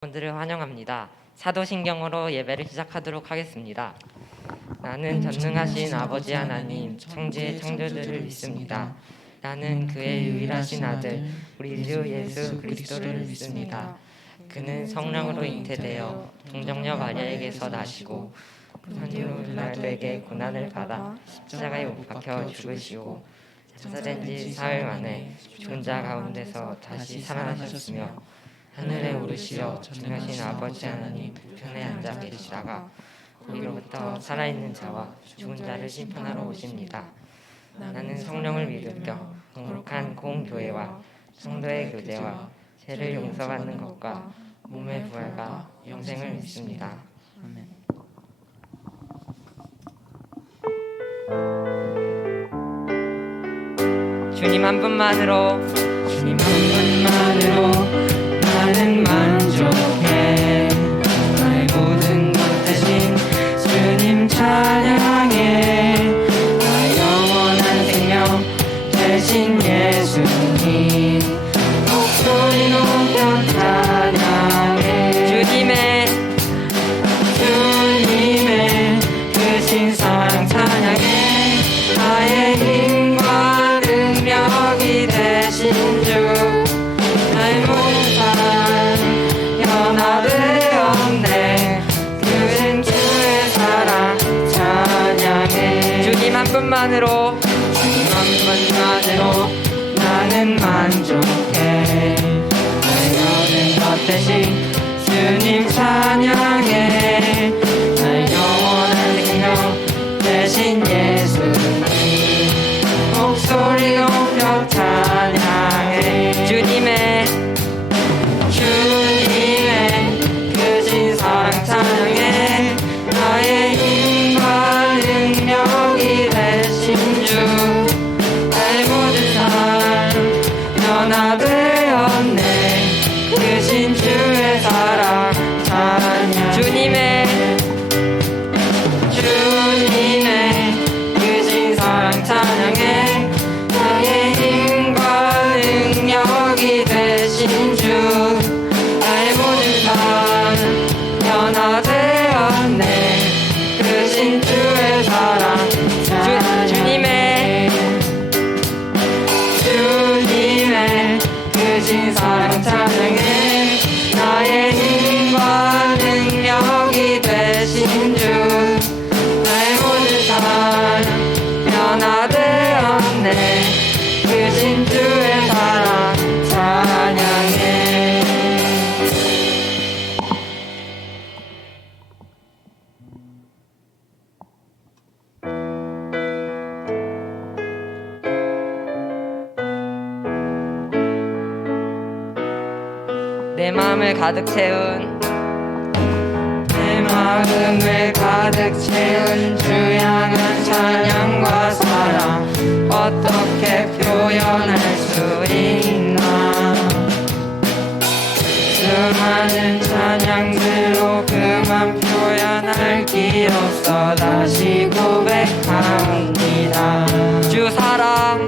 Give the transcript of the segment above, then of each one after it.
분들을 환영합니다. 사도신경으로 예배를 시작하도록 하겠습니다. 나는 전능하신 아버지 하나님, 천지의 창조주를 믿습니다. 나는 그의 유일하신 아들, 우리 주 예수 그리스도를 믿습니다. 그는 성령으로 잉태되어 동정녀 마리아에게서 나시고 본디오 빌라도에게 고난을 받아 십자가에 못 박혀 죽으시고 장사된 지 사흘 만에 죽은 자 가운데서 다시 살아나셨으며 하늘에 오르시어 전능하신 아버지 하나님 우편에 앉아 계시다가 거기로부터 살아있는 자와 죽은 자를 심판하러 오십니다. 나는 성령을 믿으며 거룩한 공교회와 성도의 교제와 죄를 용서받는 것과 몸의 부활과 영생을 믿습니다. 아멘. 주님 한 분만으로 나는 만족해. 나의 모든 것 대신 주님 찬양해. 나의 영원한 생명 대신 예수님 목소리 높여 찬양해. 주님의 크신 사랑 찬양해. 나의 힘과 능력이 되신 주 나의 모든 삶 연합되었네. 그는 주의 사랑 찬양해. 주님 한 분만으로 나는 만족해. 나의 모든 것 대신 주님 찬양해. 나의 영원한 생명 대신 예수님 목소리 높여 찬양해. 주님의 크신 사랑 찬양해. 나의 힘과 능력이 되신 주 나의 모든 삶 변화되었네. 크신 주의 사랑 찬양. 주님의 크신 사랑 찬양해. 나의 힘과 능력이 되신 주 나의 모든 삶 변화되었네. 크신 주의 사랑 주님의 크신 사랑 찬양해. 나의 힘과 능력이 되신 주 나의 모든 삶 변화되었네. 크신 주의 사랑 찬양해. 내 마음을 가득 채운 주 향한 찬양과 사랑 어떻게 표현할 수 있나. 수많은 찬양들로 그만 표현할 길 없어 다시 고백합니다. 주 사랑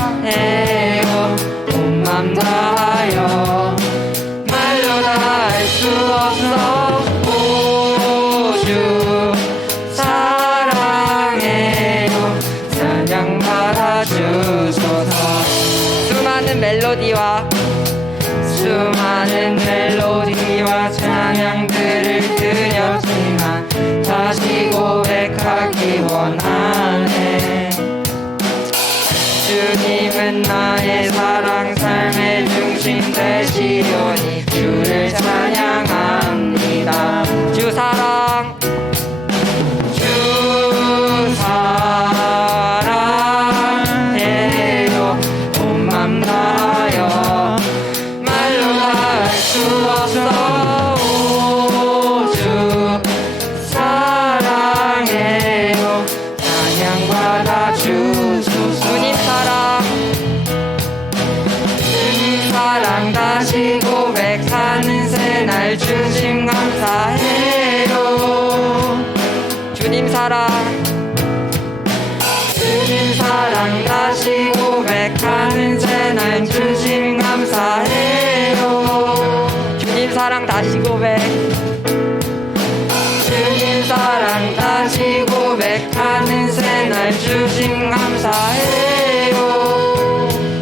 사랑해요. 온 맘 다하여 말로 다 할 수 없어. 오 주 사랑해요. 찬양 받아주소서. 수많은 멜로디와 찬양들을 드렸지만 다시 고백하기 원하네. 주님은 나의 사랑 삶의 중심 되시오니 주를 찬양합니다. 주 사랑 사랑해요. 온 맘 다하여 말로 다 할 수 없어. 오 주 사랑해요. 찬양 받아주소서. 주님 사랑 다시 고백하는 새날 주심 감사해요. 주님 사랑 다시 고백하는 새 사랑 다시 고백하는 새날 주심 감사해요.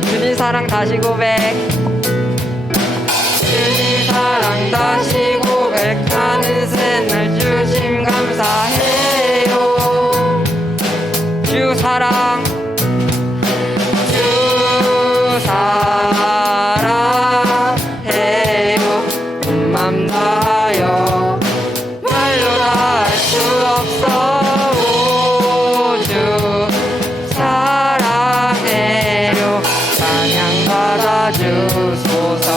주님 사랑 다시 고백. 주님 사랑 다시 고백하는 새날 주심 감사해요. 주 사랑 주 사랑해요. 맘 다하여 말로 다 할 수 없어. 오, 주 사랑해요. 찬양 받아주소서.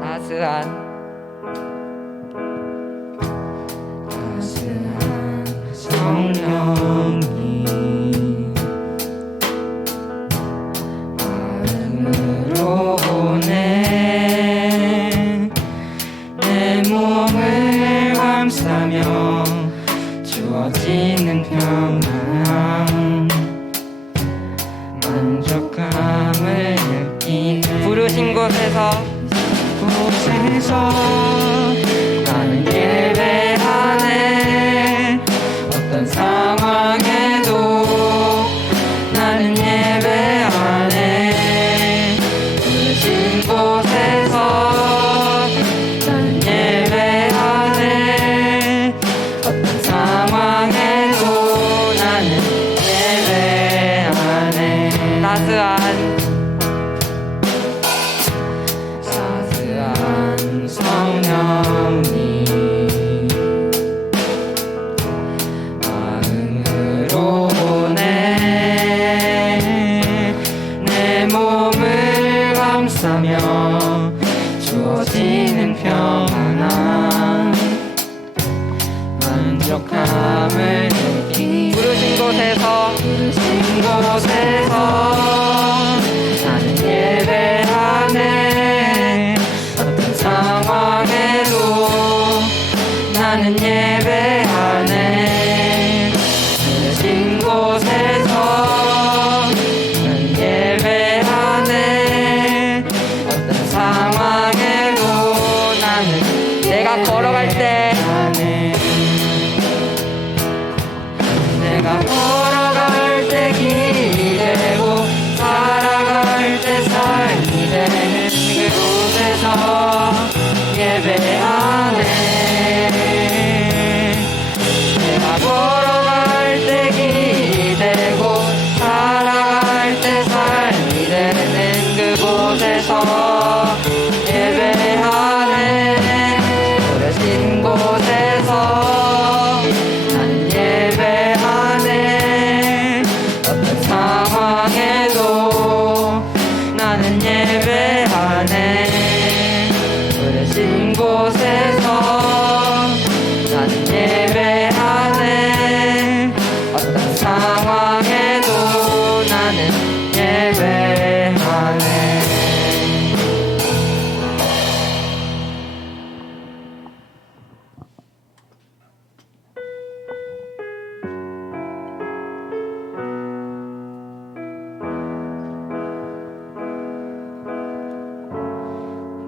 따스한 성령이 마음으로 오네. 내 몸을 감싸며 주어지는 평안 만족감을 느끼네. 부르신 곳에서 나는 예배하네. 어떤 상황에도 나는 예배하네. 부르신 곳에서 나는 예배하네. 어떤 상황에도 나는 예배하네. 따스한 성령이 마음으로 오네. 내 몸을 감싸며 주어지는 평안함 만족함을 느끼. 부르신 곳에서 나는 예배하네. 어떤 상황에도 나는 예배하네. 부르신 곳에서 나는 예배하네. 어떤 상황에도 나는 내가 걸어갈 때 내가 걸어갈 때 기대고 살아갈 때 살게 되는 그곳에서 예배하네. 내가 걸어갈 때 기대고 살아갈 때 살게 되는 그곳에서 예배하네. 부르신 곳에서 난 예배하네. 어떤 상황에도 나는 예배하네. 부르신 곳에서 나는 예배하네. 어떤 상황에도 나는 예배하네.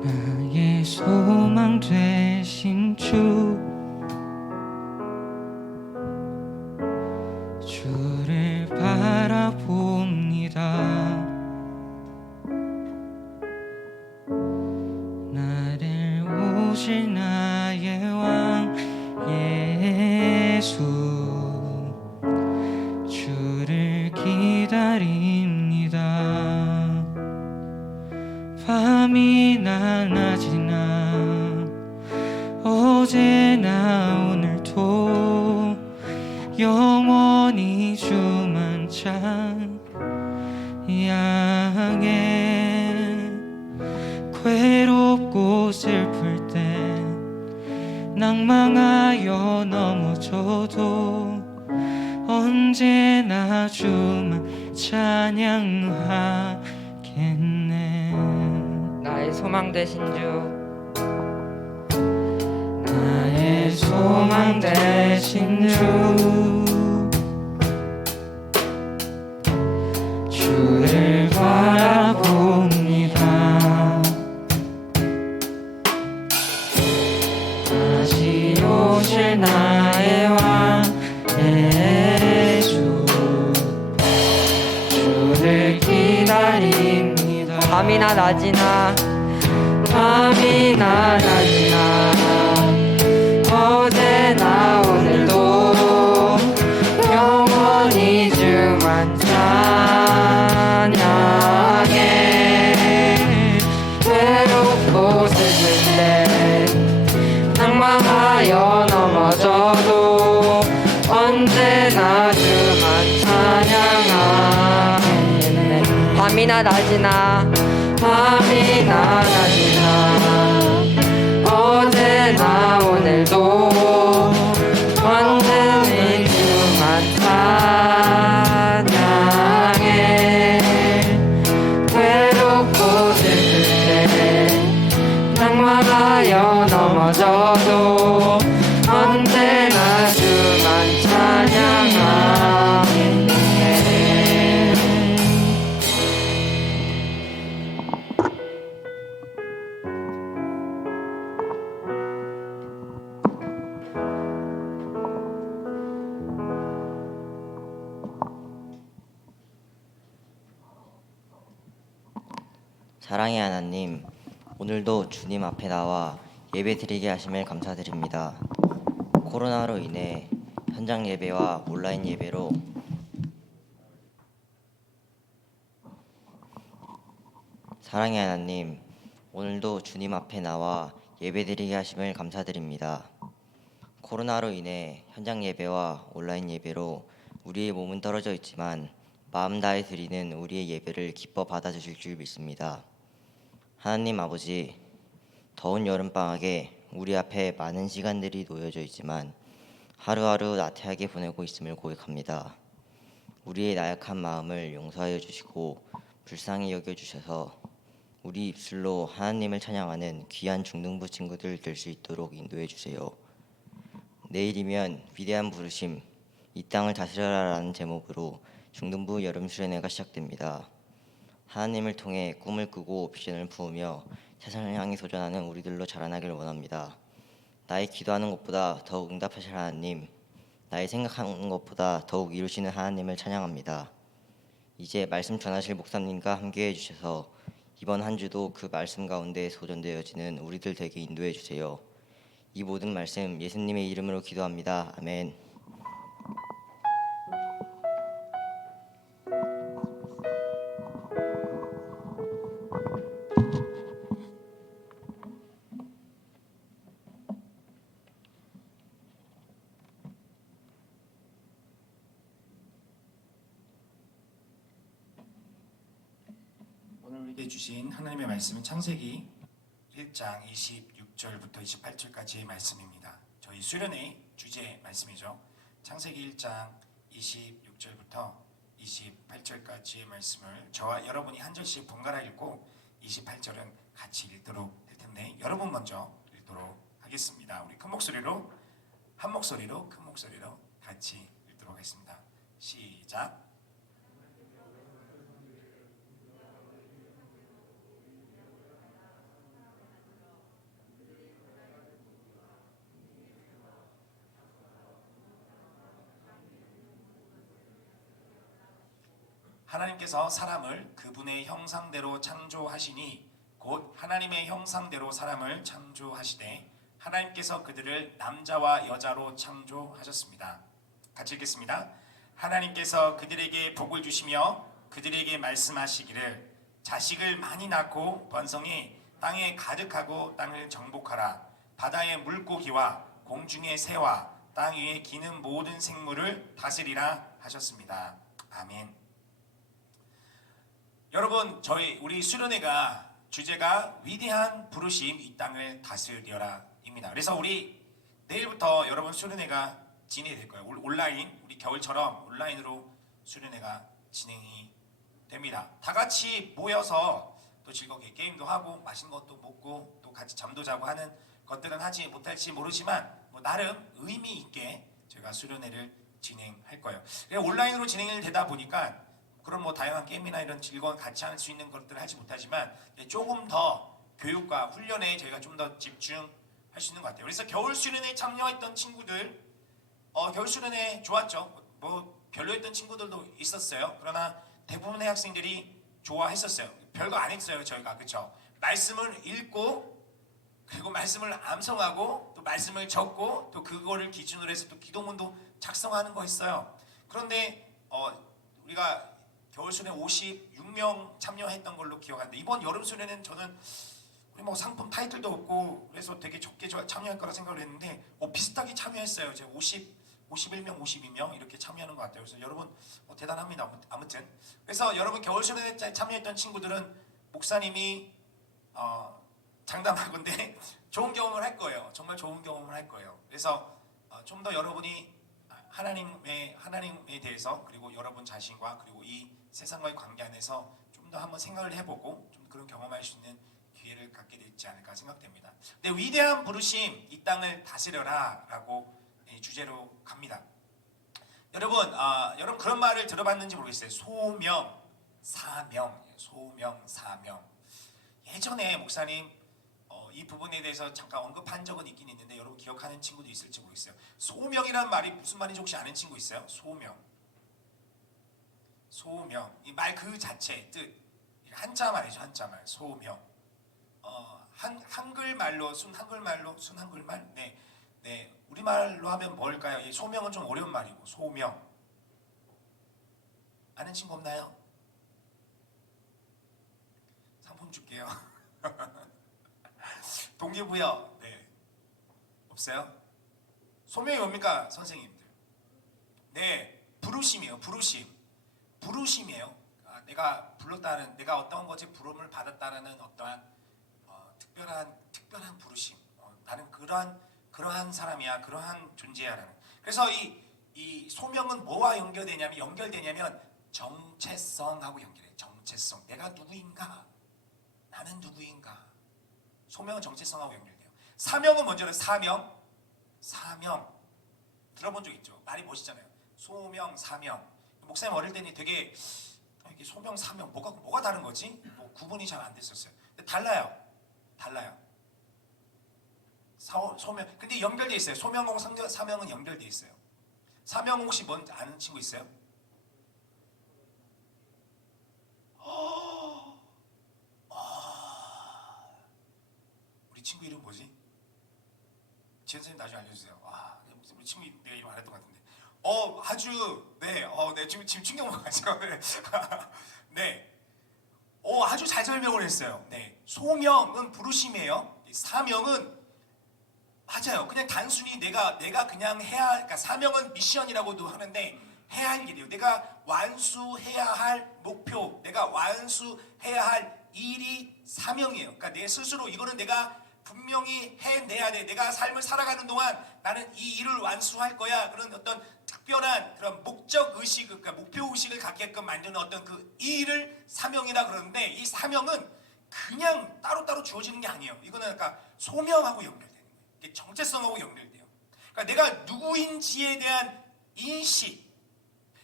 나의 소망 되신 주를 바라봅니다. 나를 오실 나의 왕 예수 주를 기다립니다. 밤이나 낮이나 어제나 오늘도 영원히 주만 찬양해. 괴롭고 슬플 때 낭망하여 넘어져도 언제나 주만 찬양하겠네. 나의 소망 되신 주, 나의 되신 주를 바라봅니다. 다시 오실 나의 왕 예수, 주를 기다립니다. 밤이나 낮이나 어제나 오늘도 영원히 주만 찬양해. 외롭고 슬플 때 낭만하여 넘어져도 언제나 주만 찬양하겠네. 밤이나 낮이나 어제나 오늘도 언제나 주만 찬양해. 외롭고 슬플 때 낭만하여 넘어져도 언제나 주만 찬양하겠네. 사랑의 하나님, 오늘도 주님 앞에 나와 예배드리게 하심을 감사드립니다. 코로나로 인해 현장 예배와 온라인 예배로 사랑의 하나님, 오늘도 주님 앞에 나와 예배드리게 하심을 감사드립니다. 코로나로 인해 현장 예배와 온라인 예배로 우리의 몸은 떨어져 있지만 마음 다해 드리는 우리의 예배를 기뻐 받아주실 줄 믿습니다. 하나님 아버지, 더운 여름방학에 우리 앞에 많은 시간들이 놓여져 있지만 하루하루 나태하게 보내고 있음을 고백합니다. 우리의 나약한 마음을 용서하여 주시고 불쌍히 여겨주셔서 우리 입술로 하나님을 찬양하는 귀한 중등부 친구들 될 수 있도록 인도해 주세요. 내일이면 위대한 부르심, 이 땅을 다스려라라는 제목으로 중등부 여름 수련회가 시작됩니다. 하나님을 통해 꿈을 꾸고 비전을 부으며 세상을 향해 도전하는 우리들로 자라나길 원합니다. 나의 기도하는 것보다 더욱 응답하실 하나님, 나의 생각하는 것보다 더욱 이루시는 하나님을 찬양합니다. 이제 말씀 전하실 목사님과 함께해 주셔서 이번 한 주도 그 말씀 가운데 소전되어지는 우리들 되게 인도해 주세요. 이 모든 말씀 예수님의 이름으로 기도합니다. 아멘. 오늘 우리에게 주신 하나님의 말씀은 창세기 1장 26절부터 28절까지의 말씀입니다. 저희 수련회 주제 말씀이죠. 창세기 1장 26절부터 28절까지의 말씀을 저와 여러분이 한 절씩 번갈아 읽고 28절은 같이 읽도록 할 텐데 여러분 먼저 읽도록 하겠습니다. 우리 큰 목소리로 한 목소리로 큰 목소리로 같이 읽도록 하겠습니다. 시작. 하나님께서 사람을 그분의 형상대로 창조하시니 곧 하나님의 형상대로 사람을 창조하시되 하나님께서 그들을 남자와 여자로 창조하셨습니다. 같이 읽겠습니다. 하나님께서 그들에게 복을 주시며 그들에게 말씀하시기를 자식을 많이 낳고 번성해 땅에 가득하고 땅을 정복하라. 바다의 물고기와 공중의 새와 땅 위에 기는 모든 생물을 다스리라 하셨습니다. 아멘. 여러분, 우리 수련회가 주제가 위대한 부르심 이 땅을 다스려라입니다. 그래서 우리 내일부터 여러분 수련회가 진행이 될 거예요. 온라인, 우리 겨울처럼 온라인으로 수련회가 진행이 됩니다. 다 같이 모여서 또 즐겁게 게임도 하고 맛있는 것도 먹고 또 같이 잠도 자고 하는 것들은 하지 못할지 모르지만 나름 의미 있게 제가 수련회를 진행할 거예요. 온라인으로 진행이 되다 보니까 그런 뭐 다양한 게임이나 이런 즐거운 같이 할 수 있는 것들을 하지 못하지만 조금 더 교육과 훈련에 저희가 좀 더 집중할 수 있는 것 같아요. 그래서 겨울 수련회에 참여했던 친구들 겨울 수련회 좋았죠. 뭐 별로였던 친구들도 있었어요. 그러나 대부분의 학생들이 좋아했었어요. 별거 안 했어요. 저희가 그렇죠. 말씀을 읽고 그리고 말씀을 암송하고 또 말씀을 적고 또 그거를 기준으로 해서 또 기도문도 작성하는 거 했어요. 그런데 우리가 겨울 수련회 56명 참여했던 걸로 기억하는데 이번 여름 수련회는 저는 우리 뭐 상품 타이틀도 없고 그래서 되게 적게 참여할 거라 생각을 했는데 비슷하게 참여했어요. 제가 51명, 52명 이렇게 참여하는 것 같아요. 그래서 여러분 대단합니다. 아무튼 그래서 여러분 겨울 수련회 참여했던 친구들은 목사님이 장담하건대 좋은 경험을 할 거예요. 정말 좋은 경험을 할 거예요. 그래서 좀 더 여러분이 하나님에 대해서 그리고 여러분 자신과 그리고 이 세상과의 관계 안에서 좀 더 한번 생각을 해보고 좀 그런 경험할 수 있는 기회를 갖게 되지 않을까 생각됩니다. 근데 위대한 부르심 이 땅을 다스려라라고 주제로 갑니다. 여러분 그런 말을 들어봤는지 모르겠어요. 소명, 사명, 소명, 사명. 예전에 목사님 이 부분에 대해서 잠깐 언급한 적은 있긴 있는데 여러분 기억하는 친구도 있을지 모르겠어요. 소명이라는 말이 무슨 말인지 혹시 아는 친구 있어요? 소명. 소명. 이 말 그 자체의 뜻. 한자 말이죠. 한자 말. 소명. 한글말로 순한글말? 네. 우리말로 하면 뭘까요? 이 소명은 좀 어려운 말이고 소명. 아는 친구 없나요? 상품 줄게요. 동기부여. 네. 없어요? 소명이 뭡니까, 선생님들? 네, 부르심이에요. 부르심이에요. 내가 불렀다는, 내가 어떤 것에 부름을 받았다는 어떠한 특별한 부르심. 나는 그러한 사람이야, 그러한 존재야라는. 그래서 이 소명은 뭐와 연결되냐면 정체성하고 연결해요. 정체성. 내가 누구인가? 나는 누구인가? 소명은 정체성하고 연결돼요. 사명은 먼저는 사명. 들어본 적 있죠? 말이 멋있잖아요. 소명, 사명. 목사님 어릴 때는 되게 이게 소명, 사명 뭐가 다른 거지? 뭐 구분이 잘 안 됐었어요. 근데 달라요. 소명. 근데 연결돼 있어요. 소명하고 사명은 연결돼 있어요. 사명 혹시 뭔지 아는 친구 있어요? 우리 친구 이름 뭐지? 지현 선생님 나중에 알려주세요. 우리 친구 내가 이름 안 했던 것 같은데. 네, 지금 충격 먹어가지고. 네. 아주 잘 설명을 했어요. 네. 소명은 부르심이에요. 사명은 맞아요. 그냥 단순히 내가 그냥 그러니까 사명은 미션이라고도 하는데 해야 할 일이에요. 내가 완수해야 할 목표, 내가 완수해야 할 일이 사명이에요. 그러니까 내 스스로 이거는 내가 분명히 해내야 돼. 내가 삶을 살아가는 동안 나는 이 일을 완수할 거야. 그런 어떤 특별한 그런 목적 의식, 그러니까 목표 의식을 갖게끔 만드는 어떤 그 일을 사명이라 그러는데 이 사명은 그냥 따로따로 주어지는 게 아니에요. 이거는 그러니까 소명하고 연결되는 거예요. 정체성하고 연결돼요. 그러니까 내가 누구인지에 대한 인식.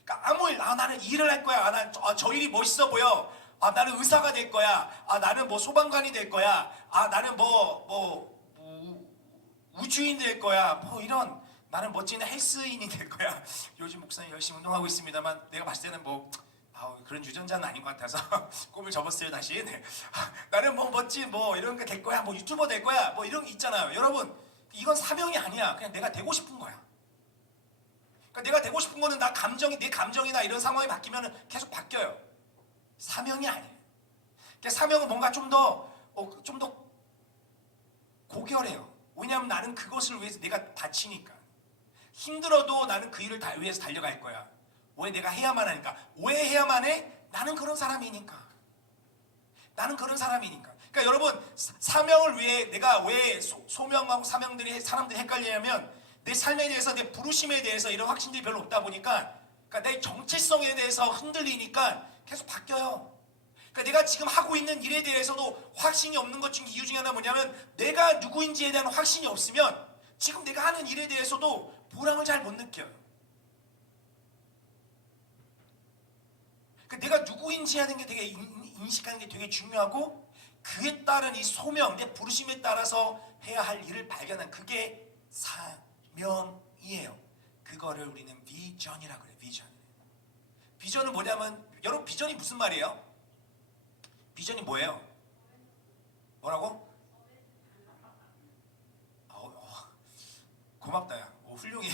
그러니까 나는 이 일을 할 거야. 저 일이 멋있어 보여. 나는 의사가 될 거야. 나는 뭐 소방관이 될 거야. 나는 우주인 될 거야. 뭐 이런 나는 멋진 헬스인이 될 거야. 요즘 목사님 열심히 운동하고 있습니다만 내가 봤을 때는 그런 유전자는 아닌 것 같아서 꿈을 접었어요 다시. 네. 나는 멋진 이런 게 될 거야. 유튜버 될 거야. 이런 게 있잖아요. 여러분 이건 사명이 아니야. 그냥 내가 되고 싶은 거야. 그러니까 내가 되고 싶은 거는 내 감정이나 이런 상황이 바뀌면 계속 바뀌어요. 사명이 아니에요. 그러니까 사명은 뭔가 좀 더 고결해요. 왜냐하면 나는 그것을 위해서 내가 다치니까. 힘들어도 나는 그 일을 위해서 달려갈 거야. 왜 내가 해야만 하니까. 왜 해야만 해? 나는 그런 사람이니까. 그러니까 여러분 사명을 위해 내가 왜 소명하고 사람들이 헷갈리냐면 내 삶에 대해서 내 부르심에 대해서 이런 확신들이 별로 없다 보니까 그러니까 내 정체성에 대해서 흔들리니까 계속 바뀌어요. 그러니까 내가 지금 하고 있는 일에 대해서도 확신이 없는 것 중 이유 중에 하나 뭐냐면 내가 누구인지에 대한 확신이 없으면 지금 내가 하는 일에 대해서도 보람을 잘 못 느껴요. 그러니까 내가 누구인지 하는 게 되게 인식하는 게 되게 중요하고, 그에 따른 이 소명, 내 부르심에 따라서 해야 할 일을 발견한, 그게 사명이에요. 그거를 우리는 비전이라고 그래요. 비전. 비전은 뭐냐면, 여러분 비전이 무슨 말이에요? 비전이 뭐예요? 뭐라고? 고맙다 야. 훌륭해.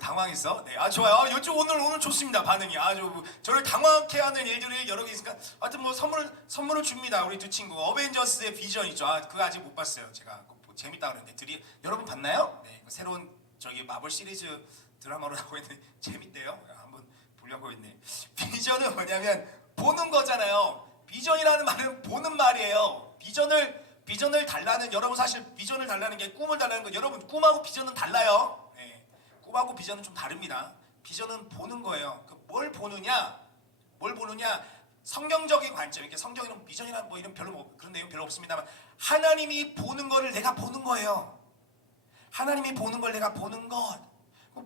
당황했어. 네, 좋아요. 요즘 오늘 좋습니다. 반응이 아주 저를 당황케 하는 일들이 여러 개 있으니까, 하여튼 뭐 선물을 줍니다. 우리 두 친구. 어벤져스의 비전이죠. 그거 아직 못 봤어요. 제가 뭐 재밌다 그러는데 여러분 봤나요? 네, 새로운 저기 마블 시리즈 드라마로 나오고 있는데 재밌대요. 한번 보려고 했네. 비전은 뭐냐면 보는 거잖아요. 비전이라는 말은 보는 말이에요. 비전을 달라는, 여러분 사실 비전을 달라는 게 꿈을 달라는 거, 여러분 꿈하고 비전은 달라요. 네. 꿈하고 비전은 좀 다릅니다. 비전은 보는 거예요. 뭘 보느냐? 성경적인 관점, 이렇게 성경에는 비전이나 뭐 이런 그런 내용 별로 없습니다만, 하나님이 보는 거를 내가 보는 거예요. 하나님이 보는 걸 내가 보는 것.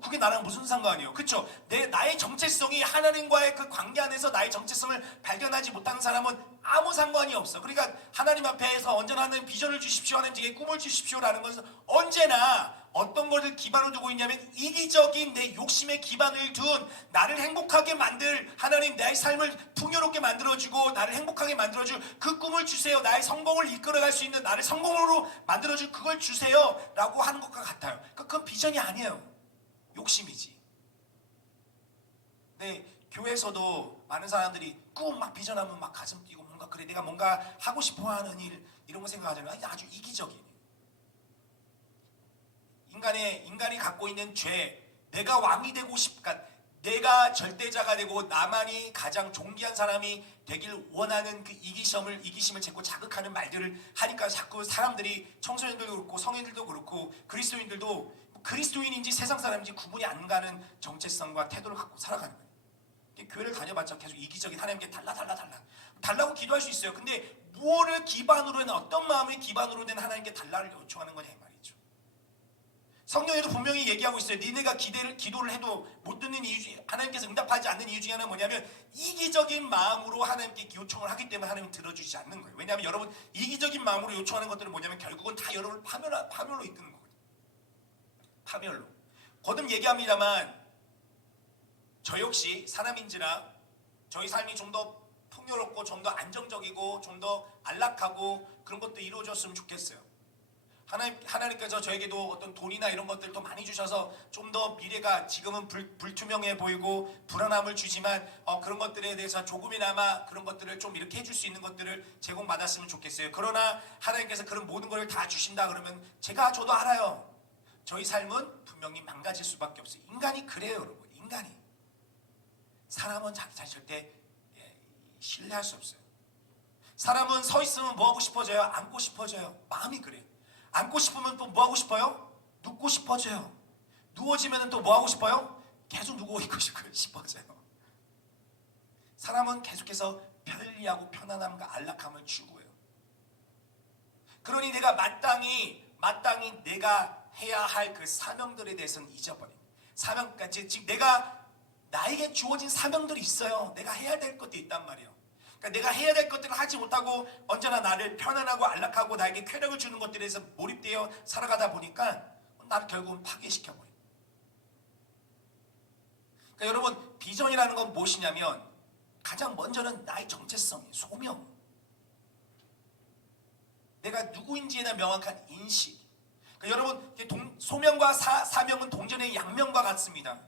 그게 나랑 무슨 상관이에요? 그렇죠? 나의 정체성이 하나님과의 그 관계 안에서 나의 정체성을 발견하지 못하는 사람은 아무 상관이 없어. 그러니까 하나님 앞에서 언제나 하나님 비전을 주십시오, 하나님께 꿈을 주십시오라는 것은 언제나 어떤 것을 기반으로 두고 있냐면, 이기적인 내 욕심에 기반을 둔, 나를 행복하게 만들, 하나님 나의 삶을 풍요롭게 만들어주고 나를 행복하게 만들어줄 그 꿈을 주세요, 나의 성공을 이끌어갈 수 있는, 나를 성공으로 만들어줄 그걸 주세요 라고 하는 것과 같아요. 그건 비전이 아니에요. 욕심이지. 네, 교회에서도 많은 사람들이 꿈 막 비전하면 막 가슴 뛰고 뭔가 그래, 내가 뭔가 하고 싶어하는 일 이런 거 생각하잖아요. 아주 이기적인. 인간이 갖고 있는 죄, 내가 왕이 되고 내가 절대자가 되고 나만이 가장 존귀한 사람이 되길 원하는 그 이기심을 자꾸 자극하는 말들을 하니까, 자꾸 사람들이, 청소년들도 그렇고 성인들도 그렇고 그리스도인들도 그리스도인인지 세상 사람인지 구분이 안 가는 정체성과 태도를 갖고 살아가는 거예요. 교회를 다녀봤자 계속 이기적인, 하나님께 달라고 기도할 수 있어요. 근데 무엇을 기반으로 된, 어떤 마음의 기반으로 된 하나님께 달라를 요청하는 거냐 이 말이죠. 성경에도 분명히 얘기하고 있어요. 니네가 기도를 해도 못 듣는 이유 중에, 하나님께서 응답하지 않는 이유 중에 하나는 뭐냐면, 이기적인 마음으로 하나님께 요청을 하기 때문에 하나님이 들어주지 않는 거예요. 왜냐하면 여러분, 이기적인 마음으로 요청하는 것들은 뭐냐면 결국은 다 여러분을 파멸로 이끄는 거예요. 파멸로. 거듭 얘기합니다만, 저 역시 사람인지라 저희 삶이 좀 더 풍요롭고 좀 더 안정적이고 좀 더 안락하고 그런 것도 이루어졌으면 좋겠어요. 하나님께서 저에게도 어떤 돈이나 이런 것들도 많이 주셔서 좀 더 미래가, 지금은 불투명해 보이고 불안함을 주지만 그런 것들에 대해서 조금이나마 그런 것들을 좀 이렇게 해줄 수 있는 것들을 제공받았으면 좋겠어요. 그러나 하나님께서 그런 모든 걸 다 주신다 그러면 저도 알아요. 저희 삶은 분명히 망가질 수밖에 없어요. 인간이 그래요, 여러분. 인간이. 사람은 자기 자신 절대 신뢰할 수 없어요. 사람은 서 있으면 뭐 하고 싶어져요? 앉고 싶어져요. 마음이 그래요. 앉고 싶으면 또 뭐 하고 싶어요? 눕고 싶어져요. 누워지면 또 뭐 하고 싶어요? 계속 누워 있고 싶어져요. 사람은 계속해서 편리하고 편안함과 안락함을 추구해요. 그러니 내가 마땅히 내가 해야 할 그 사명들에 대해서는 잊어버려요. 즉 나에게 주어진 사명들이 있어요. 내가 해야 될 것들이 있단 말이에요. 그러니까 내가 해야 될 것들을 하지 못하고 언제나 나를 편안하고 안락하고 나에게 쾌락을 주는 것들에서 몰입되어 살아가다 보니까 나를 결국은 파괴시켜버려요. 그러니까 여러분, 비전이라는 건 무엇이냐면 가장 먼저는 나의 정체성이에요. 소명. 내가 누구인지에 대한 명확한 인식. 그러니까 여러분, 소명과 사명은 동전의 양면과 같습니다.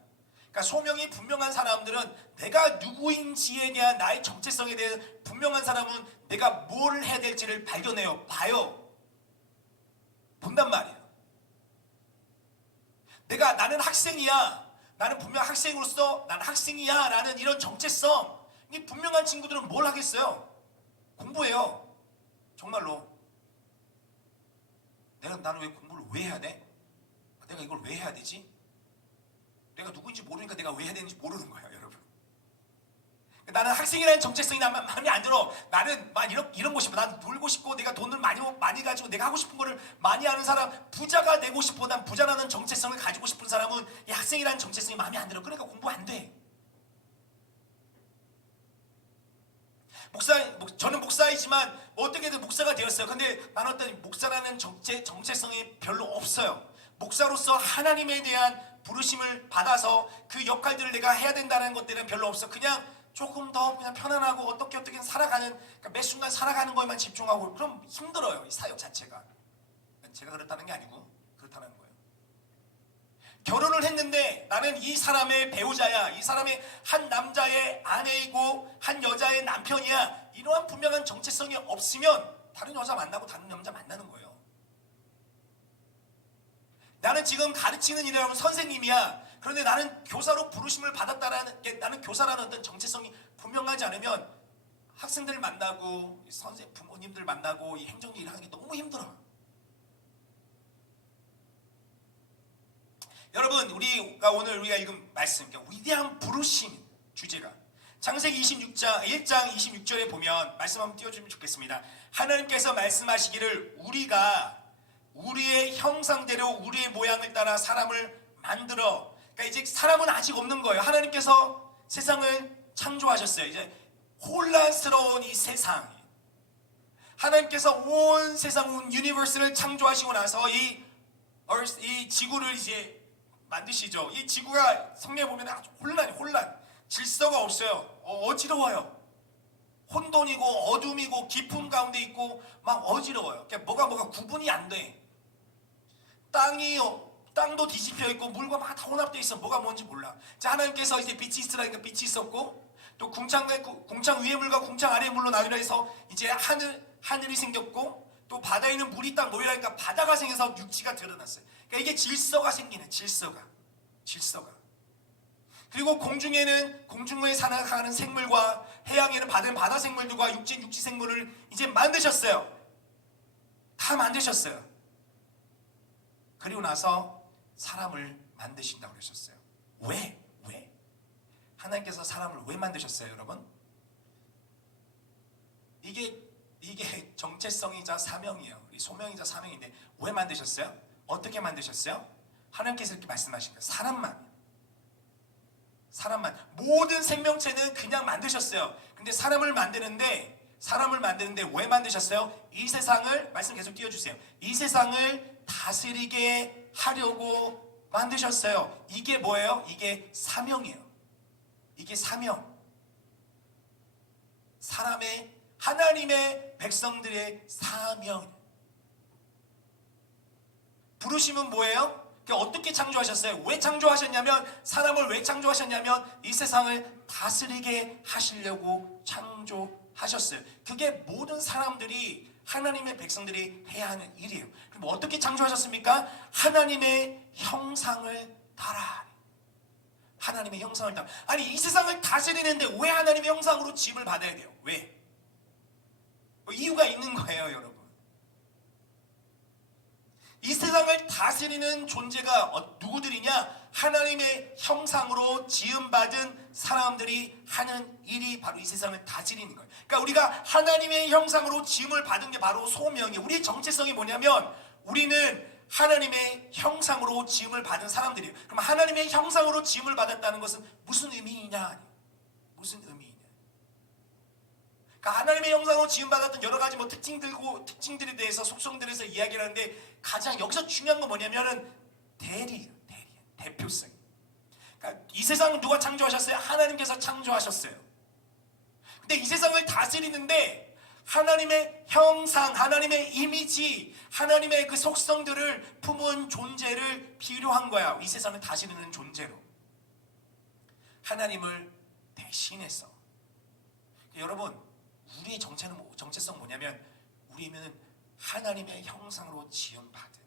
그러니까 소명이 분명한 사람들은 내가 누구인지에 대한 나의 정체성에 대해 분명한 사람은 내가 뭘 해야 될지를 발견해요. 봐요. 본단 말이에요. 나는 학생이야. 나는 분명 학생으로서 나는 학생이야 라는 이런 정체성, 이 분명한 친구들은 뭘 하겠어요? 공부해요. 정말로. 나는 왜 공부를 왜 해야 돼? 내가 이걸 왜 해야 되지? 내가 누구인지 모르니까 내가 왜 해야 되는지 모르는 거예요, 여러분. 나는 학생이라는 정체성이 나만 마음에 안 들어. 나는 막 이런 거 싶어. 난 놀고 싶고 내가 돈을 많이 가지고 내가 하고 싶은 거를 많이 하는 사람, 부자가 되고 싶어. 난 부자라는 정체성을 가지고 싶은 사람은 이 학생이라는 정체성이 마음에 안 들어. 그러니까 공부 안 돼. 저는 목사이지만 어떻게든 목사가 되었어요. 근데 나는 어떤 목사라는 정체성이 별로 없어요. 목사로서 하나님에 대한 부르심을 받아서 그 역할들을 내가 해야 된다는 것들은 별로 없어. 그냥 조금 더 그냥 편안하고 어떻게 살아가는, 그러니까 매 순간 살아가는 거에만 집중하고. 그럼 힘들어요, 이 사역 자체가. 제가 그렇다는 게 아니고 그렇다는 거예요. 결혼을 했는데 나는 이 사람의 배우자야, 이 사람의 한 남자의 아내이고 한 여자의 남편이야, 이러한 분명한 정체성이 없으면 다른 여자 만나고 다른 남자 만나는 거예요. 나는 지금 가르치는 일을 하면 선생님이야. 그런데 나는 교사로 부르심을 받았다라는 게, 나는 교사라는 어떤 정체성이 분명하지 않으면 학생들 만나고 부모님들 만나고 이 행정 일을 하는 게 너무 힘들어. 여러분, 우리가 읽은 말씀, 그러니까 위대한 부르심 주제가 창세기 1장 26절에 보면, 말씀 한번 띄워주면 좋겠습니다. 하나님께서 말씀하시기를 우리가 우리의 형상대로 우리의 모양을 따라 사람을 만들어. 그러니까 이제 사람은 아직 없는 거예요. 하나님께서 세상을 창조하셨어요. 이제 혼란스러운 이 세상, 하나님께서 온 세상, 온 유니버스를 창조하시고 나서 이 지구를 이제 만드시죠. 이 지구가 성경에 보면 아주 혼란, 질서가 없어요. 어지러워요. 혼돈이고 어둠이고 깊은 가운데 있고 막 어지러워요. 그러니까 뭐가 구분이 안 돼. 땅도 뒤집혀 있고 물과 막 다 혼합되어 있어. 뭐가 뭔지 몰라. 자, 하나님께서 이제 빛이 있으라니까 빛이 있었고, 또 궁창 위의 물과 궁창 아래의 물로 나누려 해서 이제 하늘이 생겼고, 또 바다에 있는 물이 딱 모이라니까 바다가 생겨서 육지가 드러났어요. 그러니까 이게 질서가 생기는, 질서가. 그리고 공중에 살아가는 생물과 해양에는 바다 생물들과 육지 생물을 이제 만드셨어요. 다 만드셨어요. 그리고 나서 사람을 만드신다고 그러셨어요. 왜? 하나님께서 사람을 왜 만드셨어요, 여러분? 이게 정체성이자 사명이에요. 소명이자 사명인데 왜 만드셨어요? 어떻게 만드셨어요? 하나님께서 이렇게 말씀하신 거예요. 사람만. 모든 생명체는 그냥 만드셨어요. 근데 사람을 만드는데 왜 만드셨어요? 이 세상을, 말씀 계속 띄워주세요. 이 세상을 다스리게 하려고 만드셨어요. 이게 뭐예요? 이게 사명이에요. 이게 사명. 하나님의 백성들의 사명. 부르심은 뭐예요? 어떻게 창조하셨어요? 왜 창조하셨냐면, 사람을 왜 창조하셨냐면 이 세상을 다스리게 하시려고 창조하셨어요. 그게 모든 사람들이, 하나님의 백성들이 해야 하는 일이에요. 그럼 어떻게 창조하셨습니까? 하나님의 형상을 따라. 하나님의 형상을 따라. 아니, 이 세상을 다스리는데 왜 하나님의 형상으로 지음을 받아야 돼요? 왜? 이유가 있는 거예요, 여러분. 이 세상을 다스리는 존재가 누구들이냐? 하나님의 형상으로 지음받은 사람들이 하는 일이 바로 이 세상을 다스리는 거예요. 그러니까 우리가 하나님의 형상으로 지음을 받은 게 바로 소명이에요. 우리의 정체성이 뭐냐면, 우리는 하나님의 형상으로 지음을 받은 사람들이에요. 그럼 하나님의 형상으로 지음을 받았다는 것은 무슨 의미이냐? 무슨 의미이냐? 그러니까 하나님의 형상으로 지음받았던 여러 가지 특징들에 대해서, 속성들에 대해서 이야기를 하는데, 가장 여기서 중요한 건 뭐냐면은 대표성. 그러니까 이 세상을 누가 창조하셨어요? 하나님께서 창조하셨어요. 근데 이 세상을 다스리는데 하나님의 형상, 하나님의 이미지, 하나님의 그 속성들을 품은 존재를 필요한 거야. 이 세상을 다스리는 존재로. 하나님을 대신해서. 여러분, 우리의 정체성 뭐냐면, 우리는 하나님의 형상으로 지음받은,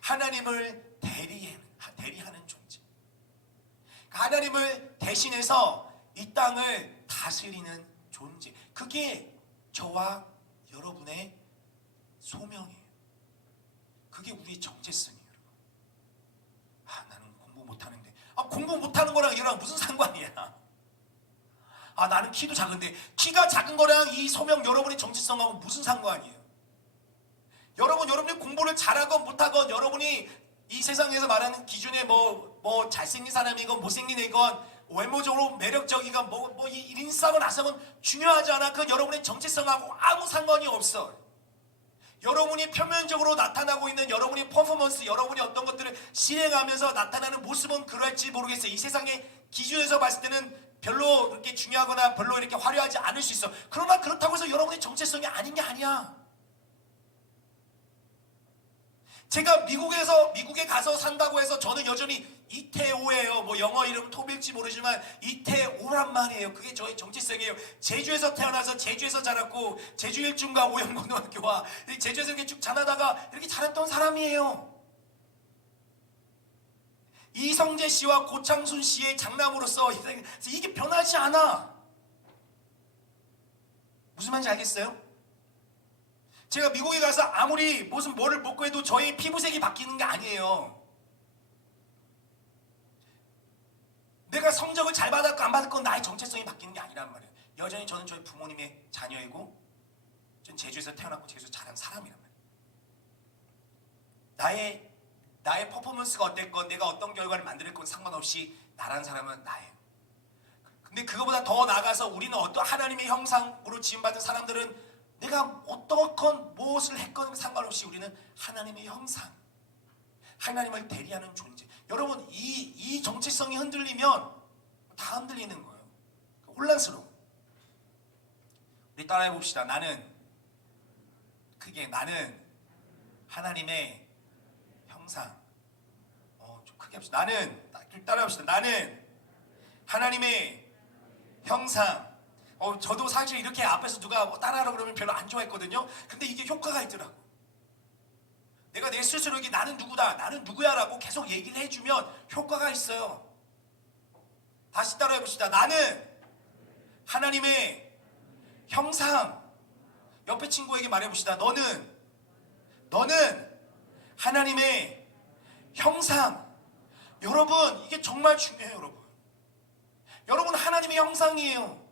하나님을 대리하는 존재. 하나님을 대신해서 이 땅을 다스리는 존재. 그게 저와 여러분의 소명이에요. 그게 우리의 정체성이에요, 여러분. 나는 공부 못하는데. 공부 못하는 거랑 이거랑 무슨 상관이야? 아, 나는 키도 작은데. 키가 작은 거랑 이 소명, 여러분의 정체성하고 무슨 상관이에요? 여러분이 공부를 잘하건 못하건, 여러분이 이 세상에서 말하는 기준에 뭐 잘생긴 사람이건 못생긴 애건, 외모적으로 매력적이건 이 인싸건 아싸건 중요하지 않아. 그건 여러분의 정체성하고 아무 상관이 없어. 여러분이 표면적으로 나타나고 있는 여러분의 퍼포먼스, 여러분이 어떤 것들을 실행하면서 나타나는 모습은 그럴지 모르겠어요. 이 세상의 기준에서 봤을 때는 별로 그렇게 중요하거나 별로 이렇게 화려하지 않을 수 있어. 그러나 그렇다고 해서 여러분의 정체성이 아닌 게 아니야. 제가 미국에 가서 산다고 해서 저는 여전히 이태오예요. 뭐 영어 이름 톱일지 모르지만 이태오란 말이에요. 그게 저의 정체성이에요. 제주에서 태어나서 제주에서 자랐고, 제주 일중과 오영고등학교와 제주에서 이렇게 쭉 자라다가 이렇게 자랐던 사람이에요. 이성재 씨와 고창순 씨의 장남으로서 이게 변하지 않아. 무슨 말인지 알겠어요? 제가 미국에 가서 아무리 무슨 뭐를 먹고 해도 저의 피부색이 바뀌는 게 아니에요. 내가 성적을 잘 받았고 안 받았건 나의 정체성이 바뀌는 게 아니란 말이에요. 여전히 저는 저희 부모님의 자녀이고, 전 제주에서 태어났고 제주에서 자란 사람이란 말이에요. 나의 퍼포먼스가 어땠건, 내가 어떤 결과를 만들었건 상관없이 나라는 사람은 나예요. 근데 그거보다 더 나아가서 우리는 어떤 하나님의 형상으로 지음받은 사람들은 내가 어떻건 무엇을 했건 상관없이 우리는 하나님의 형상, 하나님을 대리하는 존재. 여러분, 이 정체성이 흔들리면 다 흔들리는 거예요. 혼란스러워. 우리 따라해 봅시다. 나는 하나님의 형상. 좀 크게 합시다. 따라해 봅시다. 나는 하나님의 형상. 저도 사실 이렇게 앞에서 누가 뭐 따라하라고 그러면 별로 안 좋아했거든요. 근데 이게 효과가 있더라고. 내가 내 스스로에게 나는 누구다, 나는 누구야라고 계속 얘기를 해주면 효과가 있어요. 다시 따라해 봅시다. 나는 하나님의 형상. 옆에 친구에게 말해 봅시다. 너는 하나님의 형상. 여러분, 이게 정말 중요해요. 여러분 하나님의 형상이에요.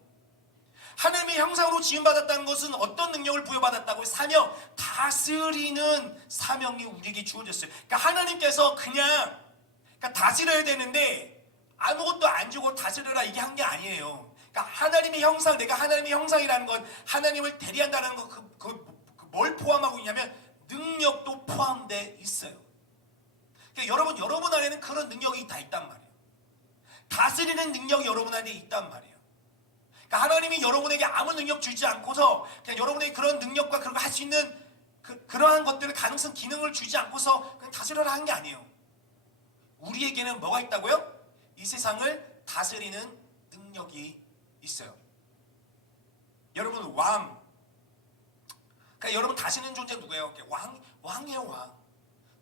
하나님의 형상으로 지음받았다는 것은 어떤 능력을 부여받았다고요? 사명, 다스리는 사명이 우리에게 주어졌어요. 그러니까 하나님께서 그냥 다스려야 되는데 아무것도 안 주고 다스려라 이게 한 게 아니에요. 그러니까 하나님의 형상, 내가 하나님의 형상이라는 건 하나님을 대리한다는 거, 뭘 포함하고 있냐면 능력도 포함되어 있어요. 그러니까 여러분 안에는 그런 능력이 다 있단 말이에요. 다스리는 능력이 여러분 안에 있단 말이에요. 그러니까 하나님이 여러분에게 아무 능력 주지 않고서 그냥 여러분에게 그런 능력과 그런 거 할 수 있는 그러한 것들을 가능성, 기능을 주지 않고서 그냥 다스려라 한 게 아니에요. 우리에게는 뭐가 있다고요? 이 세상을 다스리는 능력이 있어요. 여러분 왕, 그러니까 여러분 다스리는 존재 누구예요? 왕이에요. 왕.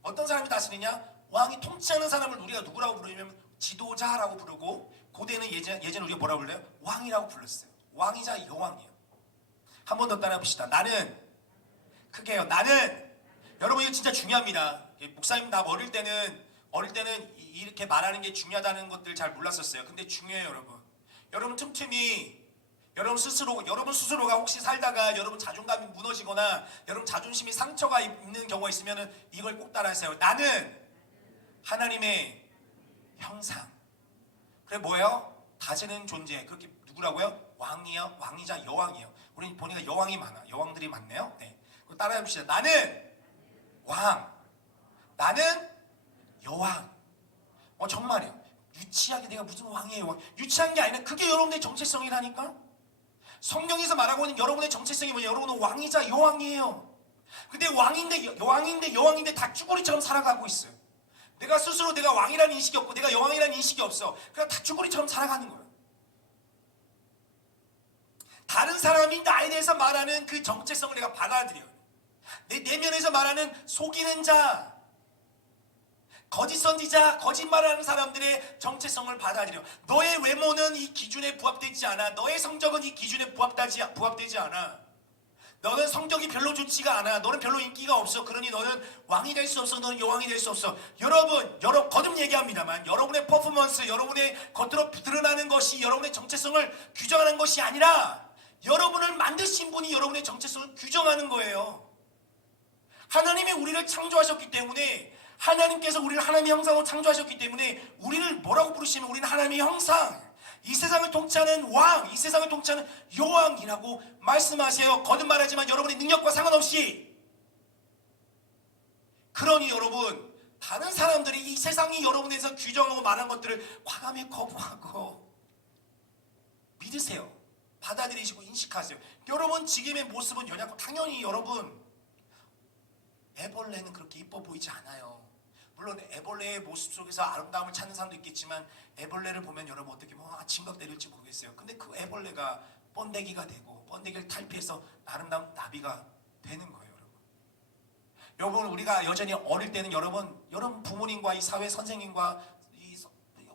어떤 사람이 다스리냐? 왕이 통치하는 사람을 우리가 누구라고 부르냐면 지도자라고 부르고, 고대는 예전에 우리가 뭐라고 불러요? 왕이라고 불렀어요. 왕이자 여왕이에요. 한 번 더 따라 봅시다. 나는, 크게요. 나는, 여러분 이거 진짜 중요합니다. 목사님 나 어릴 때는 이렇게 말하는 게 중요하다는 것들 잘 몰랐었어요. 근데 중요해요, 여러분. 여러분 틈틈이 여러분 스스로가 혹시 살다가 여러분 자존감이 무너지거나 여러분 자존심이 상처가 있는 경우가 있으면 이걸 꼭 따라하세요. 나는 하나님의 형상. 그래 뭐예요? 다스리는 존재. 그렇게 누구라고요? 왕이요, 왕이자 여왕이에요. 우리 보니까 여왕이 많아. 여왕들이 많네요. 네. 따라해 봅시다. 나는 왕. 나는 여왕. 정말이에요. 유치하게 내가 무슨 왕이에요. 왕. 유치한 게 아니라 그게 여러분의 정체성이라니까. 성경에서 말하고 있는 여러분의 정체성이 뭐냐? 여러분은 왕이자 여왕이에요. 근데 여왕인데 다 쭈구리처럼 살아가고 있어요. 내가 스스로 내가 왕이라는 인식이 없고 내가 여왕이라는 인식이 없어. 그냥 다 쭈구리처럼 살아가는 거예요. 다른 사람이 나에 대해서 말하는 그 정체성을 내가 받아들여요. 내 내면에서 말하는 속이는 자, 거짓 선지자, 거짓말하는 사람들의 정체성을 받아들여. 너의 외모는 이 기준에 부합되지 않아. 너의 성적은 이 기준에 부합되지 않아. 너는 성격이 별로 좋지가 않아. 너는 별로 인기가 없어. 그러니 너는 왕이 될 수 없어. 너는 여왕이 될 수 없어. 여러분, 거듭 얘기합니다만 여러분의 퍼포먼스, 여러분의 겉으로 드러나는 것이 여러분의 정체성을 규정하는 것이 아니라 여러분을 만드신 분이 여러분의 정체성을 규정하는 거예요. 하나님이 우리를 창조하셨기 때문에, 하나님께서 우리를 하나님의 형상으로 창조하셨기 때문에 우리를 뭐라고 부르시면 우리는 하나님의 형상, 이 세상을 통치하는 왕, 이 세상을 통치하는 여왕이라고 말씀하세요. 거듭 말하지만 여러분의 능력과 상관없이. 그러니 여러분, 다른 사람들이 이 세상이 여러분에서 규정하고 말한 것들을 과감히 거부하고 믿으세요. 받아들이시고 인식하세요. 여러분 지금의 모습은 연약하고, 당연히 여러분 애벌레는 그렇게 이뻐 보이지 않아요. 물론 애벌레의 모습 속에서 아름다움을 찾는 사람도 있겠지만, 애벌레를 보면 여러분 어떻게 징각 내릴지 모르겠어요. 근데 그 애벌레가 번데기가 되고 번데기를 탈피해서 아름다운 나비가 되는 거예요. 여러분 우리가 여전히 어릴 때는 여러분 부모님과 이 사회 선생님과 이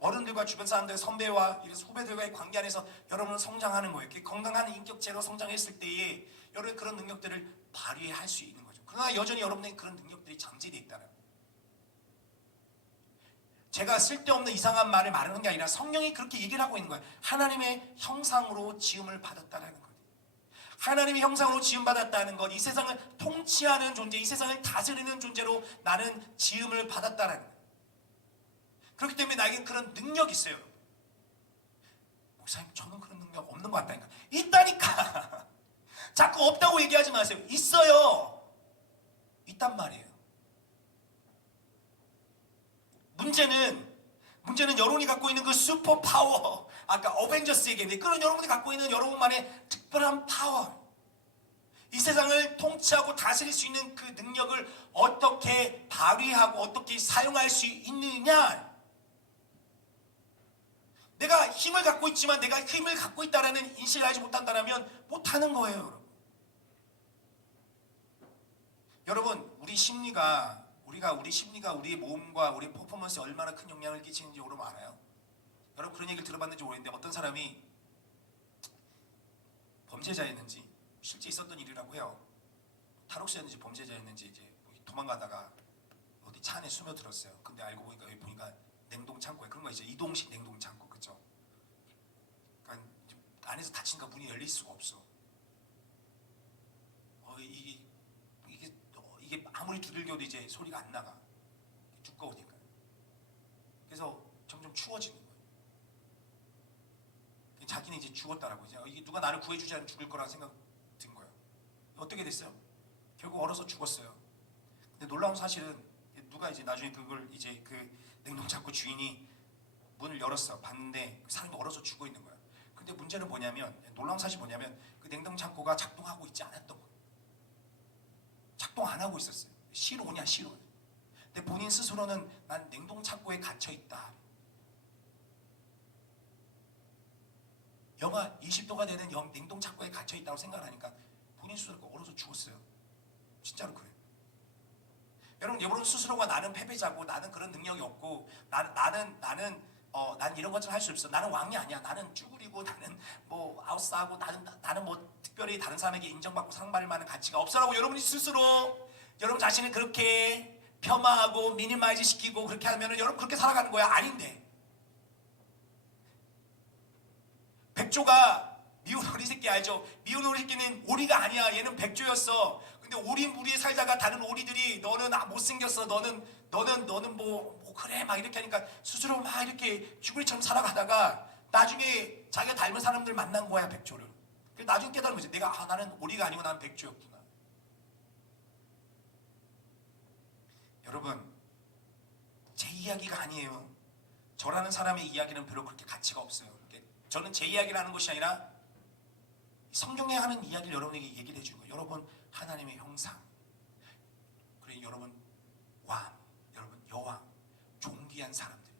어른들과 주변 사람들, 선배와 후배들과의 관계 안에서 여러분은 성장하는 거예요. 건강한 인격체로 성장했을 때에 여러분 그런 능력들을 발휘할 수 있는 거죠. 그러나 여전히 여러분의 그런 능력들이 잠재되어 있다는 거예요. 제가 쓸데없는 이상한 말을 말하는 게 아니라 성령이 그렇게 얘기를 하고 있는 거예요. 하나님의 형상으로 지음을 받았다는 거예요. 하나님의 형상으로 지음받았다는 것, 이 세상을 통치하는 존재, 이 세상을 다스리는 존재로 나는 지음을 받았다는 거예요. 그렇기 때문에 나에게 그런 능력이 있어요. 목사님, 저는 그런 능력 없는 것 같다니까. 있다니까. 자꾸 없다고 얘기하지 마세요. 있어요. 있단 말이에요. 문제는 여러분이 갖고 있는 그 슈퍼 파워, 아까 어벤져스 얘기했는데, 그런 여러분이 갖고 있는 여러분만의 특별한 파워, 이 세상을 통치하고 다스릴 수 있는 그 능력을 어떻게 발휘하고 어떻게 사용할 수 있느냐. 내가 힘을 갖고 있지만 내가 힘을 갖고 있다는 인식을 하지 못한다면 못하는 거예요. 여러분 우리 심리가 우리의 몸과 우리의 퍼포먼스에 얼마나 큰 영향을 끼치는지 여러분 알아요? 여러분 그런 얘기를 들어봤는지 모르겠는데, 어떤 사람이 범죄자였는지, 실제 있었던 일이라고 해요. 탈옥수였는지 범죄자였는지 이제 도망가다가 어디 차 안에 숨어들었어요. 근데 알고 보니까 여기 보니까 냉동 창고에, 그런 거 이제 이동식 냉동 창고, 그죠? 그러니까 안에서 닫히니까 문이 열릴 수가 없어. 이게 아무리 두들겨도 이제 소리가 안 나가. 두꺼우니까. 그래서 점점 추워지는 거예요. 자기는 이제 죽었다라고. 이게 누가 나를 구해주지 않으면 죽을 거라는 생각 든 거예요. 어떻게 됐어요? 결국 얼어서 죽었어요. 근데 놀라운 사실은 누가 이제 나중에 그걸 이제 그 냉동창고 주인이 문을 열었어. 봤는데 그 사람이 얼어서 죽어 있는 거야. 근데 문제는 뭐냐면, 놀라운 사실이 뭐냐면, 그 냉동창고가 작동하고 있지 않았던 거예요. 작동 안 하고 있었어요. 실온이야, 실온. 근데 본인 스스로는 난 냉동창고에 갇혀 있다. 영하 20도가 되는 냉동창고에 갇혀 있다고 생각을 하니까 본인 스스로가 얼어서 죽었어요. 진짜로 그래요. 여러분 스스로가 나는 패배자고, 나는 그런 능력이 없고, 난 이런 것을 할 수 없어. 나는 왕이 아니야. 나는 쭈구리고, 나는 뭐 아웃사하고, 나는 뭐 특별히 다른 사람에게 인정받고 상받을 만한 가치가 없어라고 여러분이 스스로 여러분 자신을 그렇게 폄하하고 미니마이즈 시키고 그렇게 하면은 여러분 그렇게 살아가는 거야. 아닌데. 백조가 미운 오리 새끼 알죠? 미운 오리 새끼는 오리가 아니야. 얘는 백조였어. 근데 오리무리에 살다가 다른 오리들이 너는 못생겼어. 너는 뭐 그래 막 이렇게 하니까 스스로 막 이렇게 쭈구리처럼 살아가다가 나중에 자기가 닮은 사람들 만난 거야, 백조를. 그래서 나중에 깨달은 거지. 내가 나는 오리가 아니고 나는 백조였구나. 여러분, 제 이야기가 아니에요. 저라는 사람의 이야기는 별로 그렇게 가치가 없어요. 저는 제 이야기를 하는 것이 아니라 성경에 하는 이야기를 여러분에게 얘기를 해주는 거예요. 여러분 하나님의 형상, 그리고 여러분 왕, 여러분 여왕, 존귀한 사람들.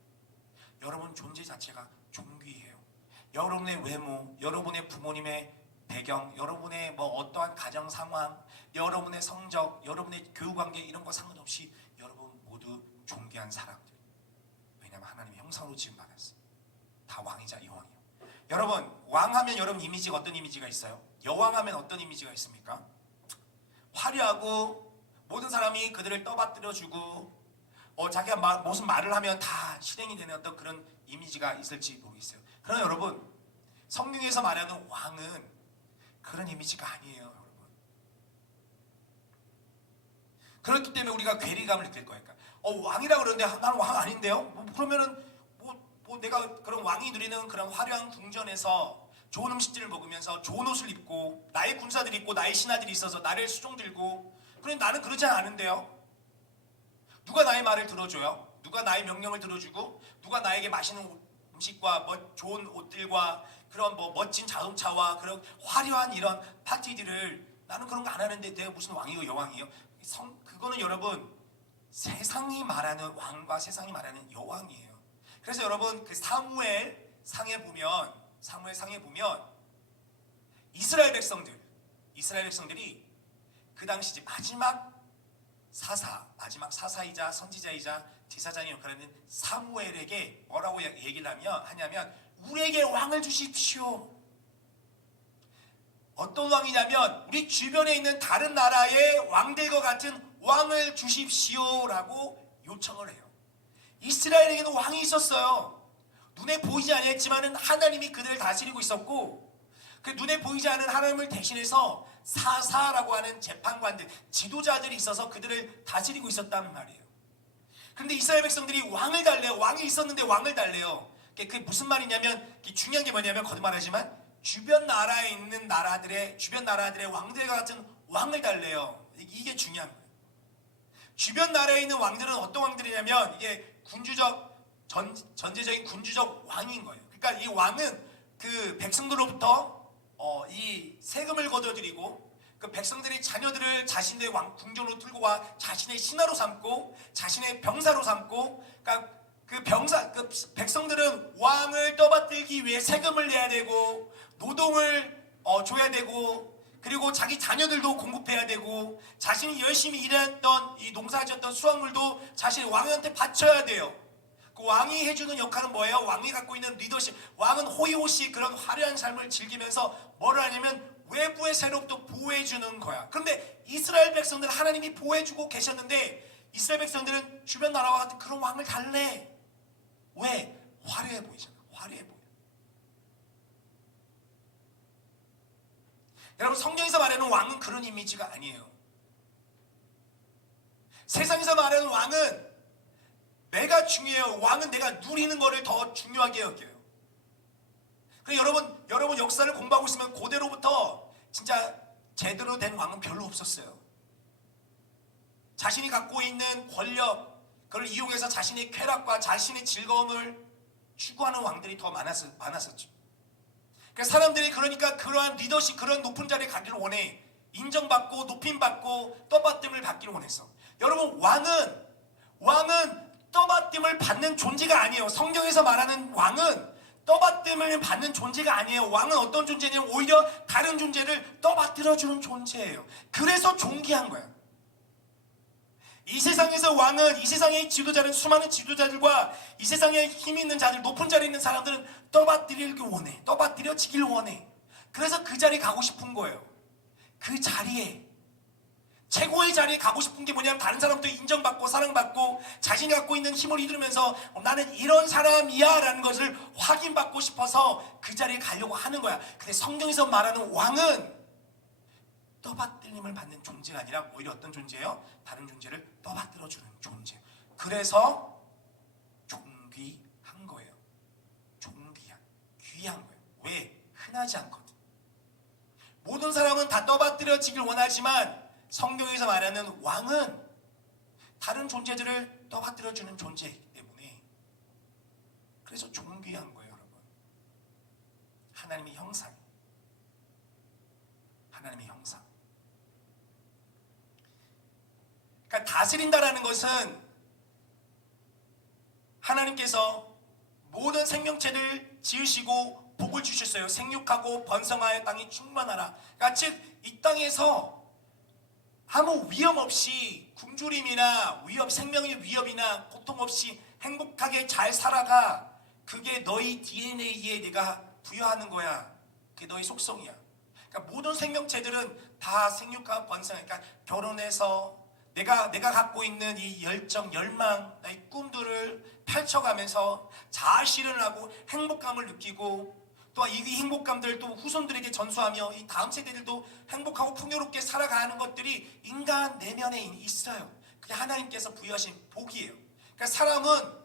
여러분 존재 자체가 존귀해요. 여러분의 외모, 여러분의 부모님의 배경, 여러분의 뭐 어떠한 가정 상황, 여러분의 성적, 여러분의 교육관계 이런 거 상관없이 여러분 모두 존귀한 사람들. 왜냐하면 하나님의 형상으로 지음받았어요. 다 왕이자 여왕이요. 여러분 왕하면 여러분 이미지가 어떤 이미지가 있어요? 여왕하면 어떤 이미지가 있습니까? 화려하고 모든 사람이 그들을 떠받들어주고 자기가 무슨 말을 하면 다 실행이 되는 어떤 그런 이미지가 있을지 모르겠어요. 그러나 여러분, 성경에서 말하는 왕은 그런 이미지가 아니에요, 여러분. 그렇기 때문에 우리가 괴리감을 느낄 거예요. 왕이라 그러는데 나는 왕 아닌데요? 그러면은 내가 그런 왕이 누리는 그런 화려한 궁전에서 좋은 음식들을 먹으면서 좋은 옷을 입고 나의 군사들이 있고 나의 신하들이 있어서 나를 수종 들고, 그런데 나는 그러지 않은데요? 누가 나의 말을 들어줘요? 누가 나의 명령을 들어주고 누가 나에게 맛있는 음식과 좋은 옷들과 그런 멋진 자동차와 그런 화려한 이런 파티들을, 나는 그런 거 안 하는데 내가 무슨 왕이고 여왕이에요? 그거는 여러분 세상이 말하는 왕과 세상이 말하는 여왕이에요. 그래서 여러분 그 사무엘 상에 보면 이스라엘 백성들이 그 당시 이제 마지막 사사이자 선지자이자 제사장의 역할을 하는 사무엘에게 뭐라고 얘기를 하냐면 우리에게 왕을 주십시오. 어떤 왕이냐면 우리 주변에 있는 다른 나라의 왕들과 같은 왕을 주십시오라고 요청을 해요. 이스라엘에게는 왕이 있었어요. 눈에 보이지 않았지만은 하나님이 그들을 다스리고 있었고, 그 눈에 보이지 않은 하나님을 대신해서 사사라고 하는 재판관들, 지도자들이 있어서 그들을 다스리고 있었단 말이에요. 그런데 이스라엘 백성들이 왕을 달래요. 왕이 있었는데 왕을 달래요. 그게 무슨 말이냐면, 중요한 게 뭐냐면, 거듭말하지만 주변 나라에 있는 주변 나라들의 왕들과 같은 왕을 달래요. 이게 중요한 거예요. 주변 나라에 있는 왕들은 어떤 왕들이냐면 이게 전제적인 군주적 왕인 거예요. 그러니까 이 왕은 그 백성들로부터 이 세금을 걷어들이고 그 백성들의 자녀들을 자신의 궁전으로 들고 와 자신의 신하로 삼고 자신의 병사로 삼고, 그러니까 그 백성들은 왕을 떠받들기 위해 세금을 내야 되고 노동을 줘야 되고, 그리고 자기 자녀들도 공급해야 되고, 자신이 열심히 일했던 이 농사지었던 수확물도 자신의 왕한테 바쳐야 돼요. 그 왕이 해주는 역할은 뭐예요? 왕이 갖고 있는 리더십, 왕은 호의호식 그런 화려한 삶을 즐기면서 뭐를 하냐면 외부의 세력도 보호해주는 거야. 그런데 이스라엘 백성들 하나님이 보호해주고 계셨는데 이스라엘 백성들은 주변 나라와 같은 그런 왕을 달래. 왜? 화려해 보이잖아. 화려해 보여. 여러분, 성경에서 말하는 왕은 그런 이미지가 아니에요. 세상에서 말하는 왕은 내가 중요해요. 왕은 내가 누리는 거를 더 중요하게 여겨요. 여러분 역사를 공부하고 있으면 고대로부터 진짜 제대로 된 왕은 별로 없었어요. 자신이 갖고 있는 권력, 그걸 이용해서 자신의 쾌락과 자신의 즐거움을 추구하는 왕들이 더 많았었죠. 그러니까 사람들이 그러한 리더십, 그런 높은 자리에 가기를 원해. 인정받고 높임받고 떠받침을 받기를 원했어. 여러분, 왕은 떠받침을 받는 존재가 아니에요. 성경에서 말하는 왕은 떠받침을 받는 존재가 아니에요. 왕은 어떤 존재냐면 오히려 다른 존재를 떠받들어주는 존재예요. 그래서 존귀한 거야. 이 세상에서 왕은, 이 세상의 지도자는, 수많은 지도자들과 이 세상에 힘 있는 자들, 높은 자리에 있는 사람들은 떠받들이길 원해. 떠받들여지길 원해. 그래서 그 자리에 가고 싶은 거예요. 그 자리에, 최고의 자리에 가고 싶은 게 뭐냐면 다른 사람도 인정받고 사랑받고 자신이 갖고 있는 힘을 이루면서 나는 이런 사람이야 라는 것을 확인받고 싶어서 그 자리에 가려고 하는 거야. 근데 성경에서 말하는 왕은 떠받들림을 받는 존재가 아니라 오히려 어떤 존재예요? 다른 존재를 떠받들어주는 존재. 그래서 존귀한 거예요. 귀한 거예요. 왜? 흔하지 않거든. 모든 사람은 다 떠받들여지길 원하지만 성경에서 말하는 왕은 다른 존재들을 떠받들어주는 존재이기 때문에 그래서 존귀한 거예요, 여러분. 하나님의 형상. 그러니까 다스린다라는 것은 하나님께서 모든 생명체를 지으시고 복을 주셨어요. 생육하고 번성하여 땅이 충만하라. 그러니까 즉 이 땅에서 아무 위험 없이 굶주림이나 생명의 위협이나 고통 없이 행복하게 잘 살아가. 그게 너희 DNA에 내가 부여하는 거야. 그게 너희 속성이야. 그러니까 모든 생명체들은 다 생육과 번성, 그러니까 결혼해서 내가 갖고 있는 이 열정, 열망, 나의 꿈들을 펼쳐가면서 자아 실현을 하고 행복감을 느끼고 또 이 행복감들을 또 후손들에게 전수하며 이 다음 세대들도 행복하고 풍요롭게 살아가는 것들이 인간 내면에 있어요. 그게 하나님께서 부여하신 복이에요. 그러니까 사람은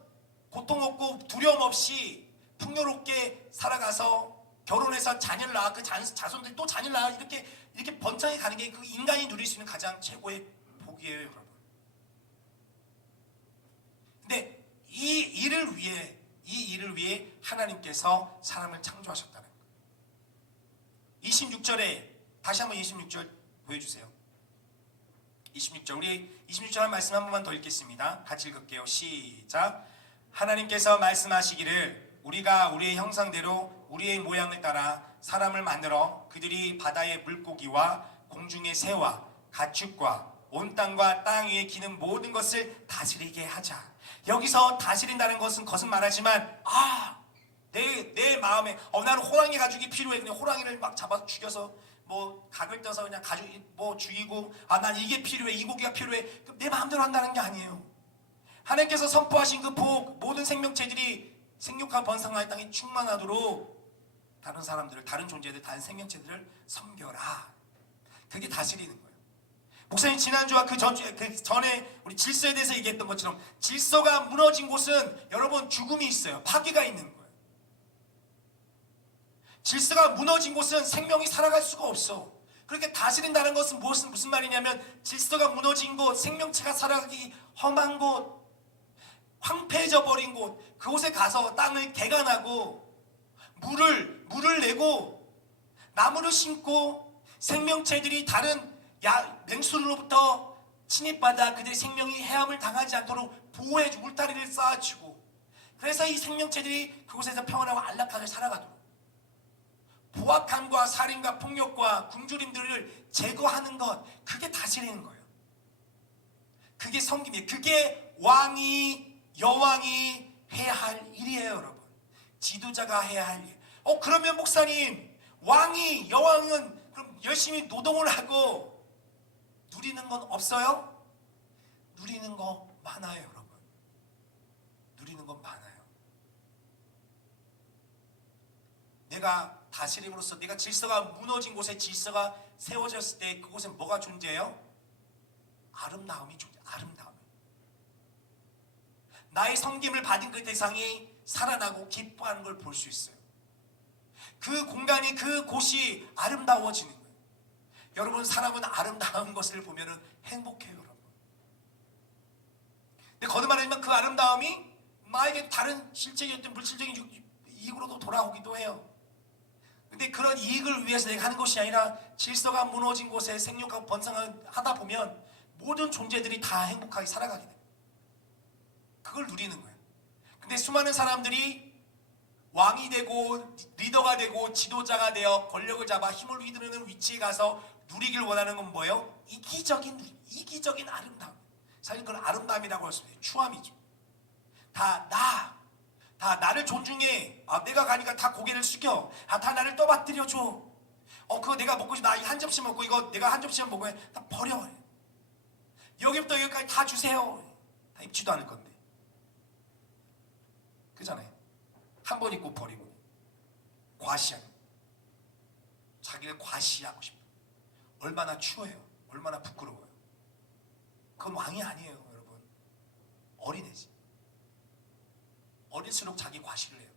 고통 없고 두려움 없이 풍요롭게 살아가서 결혼해서 자녀를 낳아 그 자손들이 또 자녀를 낳아 이렇게 번창해 가는 게 그 인간이 누릴 수 있는 가장 최고의 복이에요, 여러분. 근데 이 일을 위해 하나님께서 사람을 창조하셨다는 거예요. 26절에 다시 한번 26절 보여주세요. 26절, 우리 26절 말씀 한 번만 더 읽겠습니다. 같이 읽을게요. 시작. 하나님께서 말씀하시기를 우리가 우리의 형상대로 우리의 모양을 따라 사람을 만들어 그들이 바다의 물고기와 공중의 새와 가축과 온 땅과 땅 위에 기는 모든 것을 다스리게 하자. 여기서 다스린다는 것은 말하지만 내 마음에 나는 호랑이 가죽이 필요해. 그냥 호랑이를 막 잡아 죽여서 뭐 각을 떠서 그냥 가죽 뭐 죽이고 난 이게 필요해, 이 고기가 필요해. 내 마음대로 한다는 게 아니에요. 하나님께서 선포하신 그 복, 모든 생명체들이 생육과 번성할 땅이 충만하도록 다른 사람들을, 다른 존재들, 다른 생명체들을 섬겨라. 그게 다스리는 거예요. 목사님 지난주와 그 전에 우리 질서에 대해서 얘기했던 것처럼 질서가 무너진 곳은 여러분 죽음이 있어요. 파괴가 있는 거예요. 질서가 무너진 곳은 생명이 살아갈 수가 없어. 그렇게 다스린다는 것은 무슨 말이냐면 질서가 무너진 곳, 생명체가 살아가기 험한 곳, 황폐해져 버린 곳, 그곳에 가서 땅을 개간하고 물을 내고 나무를 심고 생명체들이 다른 맹수로부터 침입받아 그들의 생명이 해함을 당하지 않도록 보호해주고 울타리를 쌓아주고, 그래서 이 생명체들이 그곳에서 평안하고 안락하게 살아가도록 포악함과 살인과 폭력과 굶주림들을 제거하는 것, 그게 다스리는 거예요. 그게 섬김이에요. 그게 여왕이 해야 할 일이에요, 여러분. 지도자가 해야 할 일. 그러면 목사님, 여왕은 그럼 열심히 노동을 하고 누리는 건 없어요? 누리는 거 많아요, 여러분. 누리는 건 많아요. 내가 다스림으로써 내가 질서가 무너진 곳에 질서가 세워졌을 때 그곳에 뭐가 존재해요? 아름다움이 존재해요. 아름다움. 나의 섬김을 받은 그 대상이 살아나고 기뻐하는 걸 볼 수 있어요. 그 공간이, 그곳이 아름다워지는 거예요. 여러분, 사람은 아름다운 것을 보면 행복해요, 여러분. 근데 거듭말하지만 그 아름다움이 나에게 다른 실제적인 물질적인 이익으로도 돌아오기도 해요. 근데 그런 이익을 위해서 내가 하는 것이 아니라 질서가 무너진 곳에 생육하고 번성을 하다 보면 모든 존재들이 다 행복하게 살아가게 돼요. 그걸 누리는 거예요. 근데 수많은 사람들이 왕이 되고 리더가 되고 지도자가 되어 권력을 잡아 힘을 휘두르는 위치에 가서 누리길 원하는 건 뭐예요? 이기적인 아름다움. 사실 그걸 아름다움이라고 할 수 있어요. 추함이죠. 다 나를 존중해. 내가 가니까 다 고개를 숙여. 다 나를 떠받들여줘. 그거 내가 먹고 싶어. 나 한 접시 먹고 이거 내가 한 접시만 먹고 다 버려. 여기부터 여기까지 다 주세요. 다 입지도 않을 건데. 그잖아요. 한 번 입고 버리고 과시하는, 자기를 과시하고 싶어. 얼마나 추워요. 얼마나 부끄러워요. 그건 왕이 아니에요, 여러분. 어린애지. 어릴수록 자기 과시를 해요.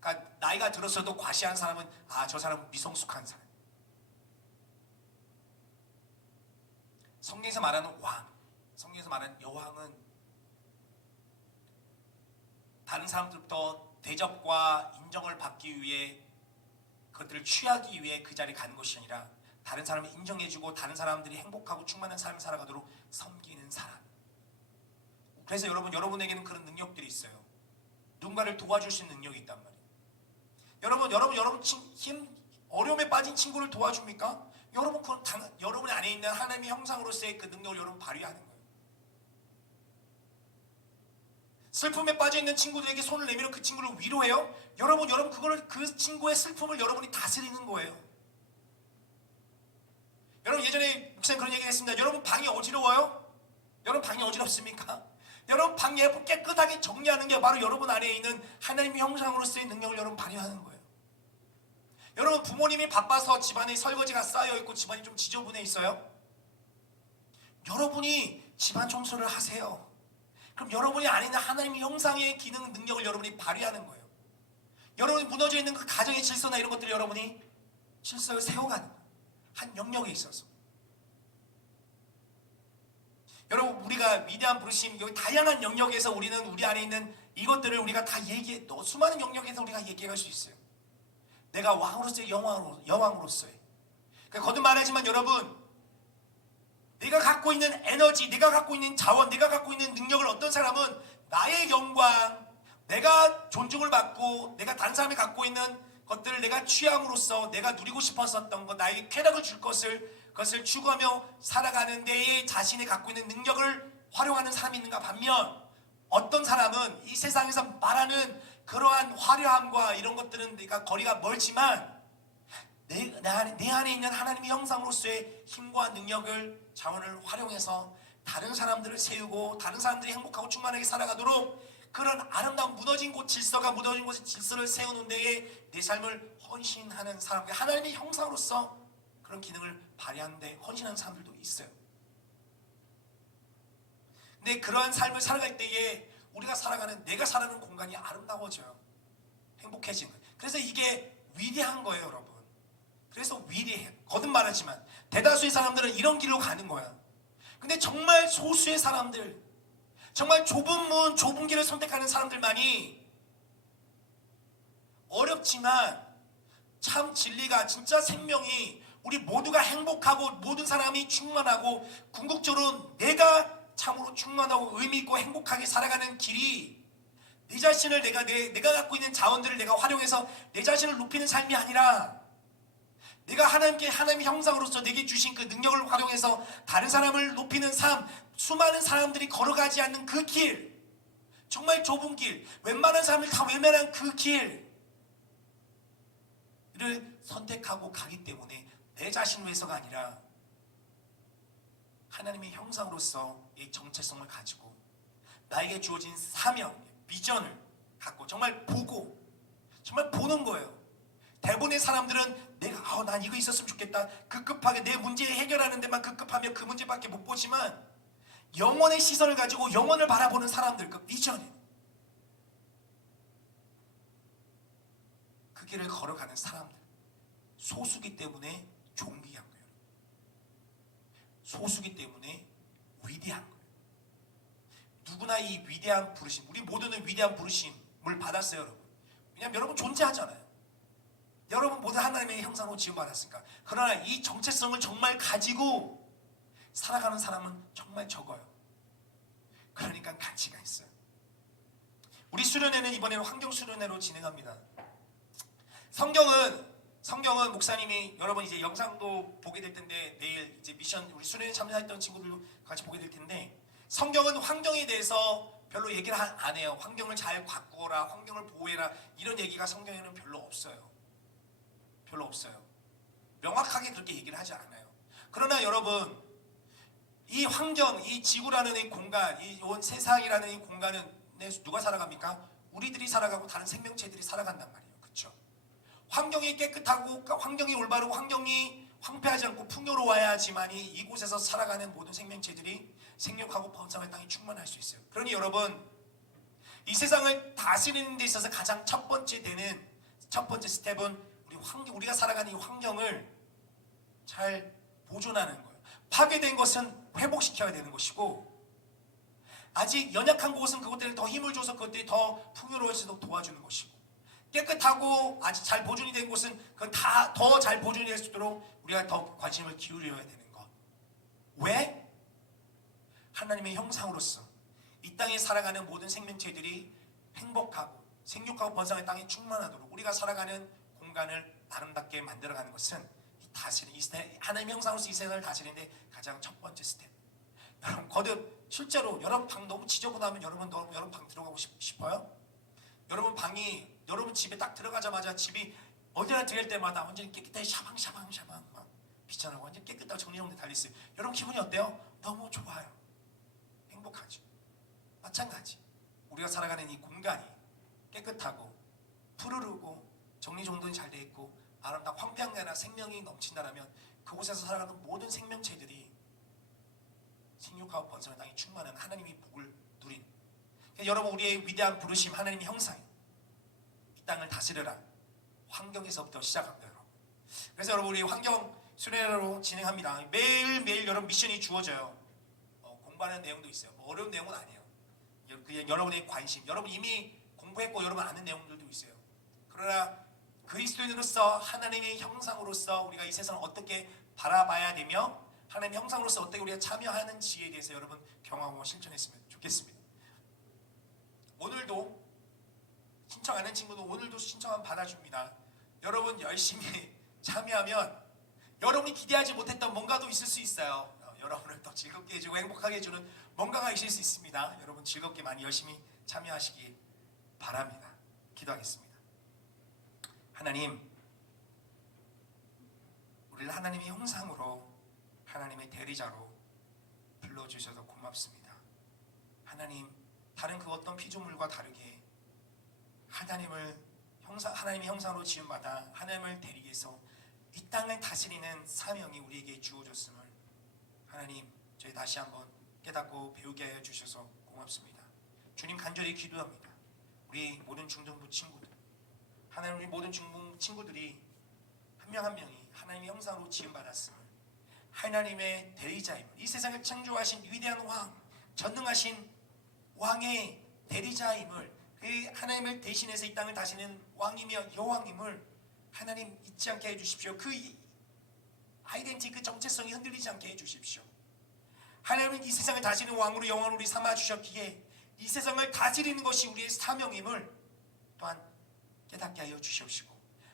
그러니까 나이가 들었어도 과시하는 사람은 저 사람은 미성숙한 사람. 성경에서 말하는 왕, 성경에서 말하는 여왕은 다른 사람들부터 대접과 인정을 받기 위해, 그것들을 취하기 위해 그 자리에 가는 것이 아니라 다른 사람을 인정해주고 다른 사람들이 행복하고 충만한 삶을 살아가도록 섬기는 사람. 그래서 여러분에게는 그런 능력들이 있어요. 누군가를 도와줄 수 있는 능력이 있단 말이에요. 여러분 어려움에 빠진 친구를 도와줍니까? 여러분, 그건 여러분 안에 있는 하나님의 형상으로서의 그 능력을 여러분 발휘하는 거예요. 슬픔에 빠져 있는 친구들에게 손을 내밀어 그 친구를 위로해요. 여러분 그 친구의 슬픔을 여러분이 다스리는 거예요. 여러분 예전에 목사님 그런 얘기 했습니다. 여러분 방이 어지러워요? 여러분 방이 어지럽습니까? 여러분 방 예쁘게 깨끗하게 정리하는 게 바로 여러분 안에 있는 하나님의 형상으로서의 능력을 여러분 발휘하는 거예요. 여러분 부모님이 바빠서 집안에 설거지가 쌓여있고 집안이 좀 지저분해 있어요? 여러분이 집안 청소를 하세요. 그럼 여러분이 안에 있는 하나님의 형상의 기능 능력을 여러분이 발휘하는 거예요. 여러분이 무너져 있는 그 가정의 질서나 이런 것들을 여러분이 질서를 세워가는 거예요. 한 영역에 있어서. 여러분 우리가 위대한 부르심 여기 다양한 영역에서 우리는 우리 안에 있는 이것들을 우리가 다 얘기해 또 수많은 영역에서 우리가 얘기할 수 있어요. 내가 왕으로서의 여왕으로서의 그러니까 거듭 말하지만 여러분 내가 갖고 있는 에너지 내가 갖고 있는 자원 내가 갖고 있는 능력을 어떤 사람은 나의 영광 내가 존중을 받고 내가 다른 사람이 갖고 있는 것들을 내가 취함으로써 내가 누리고 싶었었던 것 나에게 쾌락을 줄 그것을 추구하며 살아가는 데에 자신이 갖고 있는 능력을 활용하는 사람이 있는가 반면 어떤 사람은 이 세상에서 말하는 그러한 화려함과 이런 것들은 내가 거리가 멀지만 내 안에 있는 하나님의 형상으로서의 힘과 능력을 자원을 활용해서 다른 사람들을 세우고 다른 사람들이 행복하고 충만하게 살아가도록 그런 아름다운 무너진 곳 질서가 무너진 곳의 질서를 세우는 데에 내 삶을 헌신하는 사람 하나님의 형상으로서 그런 기능을 발휘하는데 헌신하는 사람들도 있어요. 근데 그러한 삶을 살아갈 때에 우리가 살아가는 내가 살아가는 공간이 아름다워져요. 행복해지는 거예요. 그래서 이게 위대한 거예요 여러분. 그래서 위대해요. 거듭 말하지만 대다수의 사람들은 이런 길로 가는 거야. 근데 정말 소수의 사람들 정말 좁은 문 좁은 길을 선택하는 사람들만이 어렵지만 참 진리가 진짜 생명이 우리 모두가 행복하고 모든 사람이 충만하고 궁극적으로 내가 참으로 충만하고 의미있고 행복하게 살아가는 길이 내 자신을 내가 갖고 있는 자원들을 내가 활용해서 내 자신을 높이는 삶이 아니라 내가 하나님의 형상으로서 내게 주신 그 능력을 활용해서 다른 사람을 높이는 삶 수많은 사람들이 걸어가지 않는 그 길 정말 좁은 길 웬만한 사람을 다 외면한 그 길을 선택하고 가기 때문에 내 자신을 위해서가 아니라 하나님의 형상으로서 이 정체성을 가지고 나에게 주어진 사명, 비전을 갖고 정말 보는 거예요. 대부분의 사람들은 난 이거 있었으면 좋겠다. 급급하게 내 문제 해결하는 데만 급급하면 그 문제밖에 못 보지만 영원의 시선을 가지고 영원을 바라보는 사람들, 그 비전이에요. 그 길을 걸어가는 사람들. 소수기 때문에 존귀한 거예요. 소수기 때문에 위대한 거예요. 누구나 이 위대한 부르심, 우리 모두는 위대한 부르심을 받았어요, 여러분. 왜냐하면 여러분 존재하잖아요. 여러분 모두 하나님의 형상으로 지음받았으니까. 그러나 이 정체성을 정말 가지고 살아가는 사람은 정말 적어요. 그러니까 가치가 있어요. 우리 수련회는 이번에는 환경 수련회로 진행합니다. 성경은 목사님이 여러분 이제 영상도 보게 될 텐데 내일 이제 미션 우리 수련회 참여했던 친구들도 같이 보게 될 텐데 성경은 환경에 대해서 별로 얘기를 안 해요. 환경을 잘 가꾸어라, 환경을 보호해라 이런 얘기가 성경에는 별로 없어요. 명확하게 그렇게 얘기를 하지 않아요. 그러나 여러분 이 환경, 이 지구라는 이 공간, 이 온 세상이라는 이 공간은 누가 살아갑니까? 우리들이 살아가고 다른 생명체들이 살아간단 말이에요. 그렇죠? 환경이 깨끗하고 환경이 올바르고 환경이 황폐하지 않고 풍요로워야지만이 이곳에서 살아가는 모든 생명체들이 생육하고 번성할 땅이 충만할 수 있어요. 그러니 여러분 이 세상을 다스리는 데 있어서 가장 첫 번째 스텝은 우리가 살아가는 이 환경을 잘 보존하는 거예요. 파괴된 것은 회복시켜야 되는 것이고 아직 연약한 곳은 그것들을 더 힘을 줘서 그것들이 더 풍요로워지도록 도와주는 것이고 깨끗하고 아직 잘 보존이 된 곳은 그건 다 더 잘 보존이 될 수 있도록 우리가 더 관심을 기울여야 되는 것. 왜? 하나님의 형상으로서 이 땅에 살아가는 모든 생명체들이 행복하고 생육하고 번성의 땅이 충만하도록 우리가 살아가는 공간을 아름답게 만들어가는 것은 하나님의 형상으로서 이 세상을 다스리는데 가장 첫 번째 스텝. 여러분 거듭 실제로 여러분 방 너무 지저분하면 여러분 방 들어가고 싶어요? 여러분 집에 딱 들어가자마자 집이 어디나 들릴 때마다 완전히 깨끗하게 샤방샤방 막 비천하고 완전 깨끗하고 정리정돈 달렸어요. 여러분 기분이 어때요? 너무 좋아요. 행복하죠. 마찬가지 우리가 살아가는 이 공간이 깨끗하고 푸르르고 정리정돈이 잘 돼 있고 아름답고 황폐한게아니라 생명이 넘친다라면 그곳에서 살아가는 모든 생명체들이 생육하고 번성한 땅이 충만한 하나님의 복을 누린, 그러니까 여러분 우리의 위대한 부르심 하나님의 형상이 이 땅을 다스려라 환경에서부터 시작합니다. 여러분. 그래서 여러분 우리 환경 수련회로 진행합니다. 매일매일 여러분 미션이 주어져요. 공부하는 내용도 있어요. 뭐 어려운 내용은 아니에요. 그냥 여러분의 관심, 여러분 이미 공부했고 여러분 아는 내용들도 있어요. 그러나 그리스도인으로서 하나님의 형상으로서 우리가 이 세상을 어떻게 바라봐야 되며 하나님의 형상으로서 어떻게 우리가 참여하는지에 대해서 여러분 경험하고 실천했으면 좋겠습니다. 오늘도 신청 안 한 친구도 오늘도 신청하면 받아줍니다. 여러분 열심히 참여하면 여러분이 기대하지 못했던 뭔가도 있을 수 있어요. 여러분을 더 즐겁게 해주고 행복하게 해주는 뭔가가 있을 수 있습니다. 여러분 즐겁게 많이 열심히 참여하시기 바랍니다. 기도하겠습니다. 하나님, 우리를 하나님의 형상으로 하나님의 대리자로 불러주셔서 고맙습니다. 하나님, 다른 그 어떤 피조물과 다르게 하나님의 형상으로 지음받아 하나님을 대리기 위해서 이 땅을 다스리는 사명이 우리에게 주어졌음을 하나님 저희 다시 한번 깨닫고 배우게 하여 주셔서 고맙습니다. 주님 간절히 기도합니다. 우리 모든 중등부 친구들, 하나님 우리 모든 중등부 친구들이 한 명 한 명이 하나님의 형상으로 지음받았음을, 하나님의 대리자임을, 이 세상을 창조하신 위대한 왕, 전능하신 왕의 대리자임을, 그 하나님을 대신해서 이 땅을 다스리는 왕이며 여왕임을 하나님 잊지 않게 해주십시오. 그 아이덴티, 그 정체성이 흔들리지 않게 해주십시오. 하나님은 이 세상을 다스리는 왕으로 영원히 우리 삼아주셨기에 이 세상을 다스리는 것이 우리의 사명임을 또한 깨닫게 하여 주시옵시고,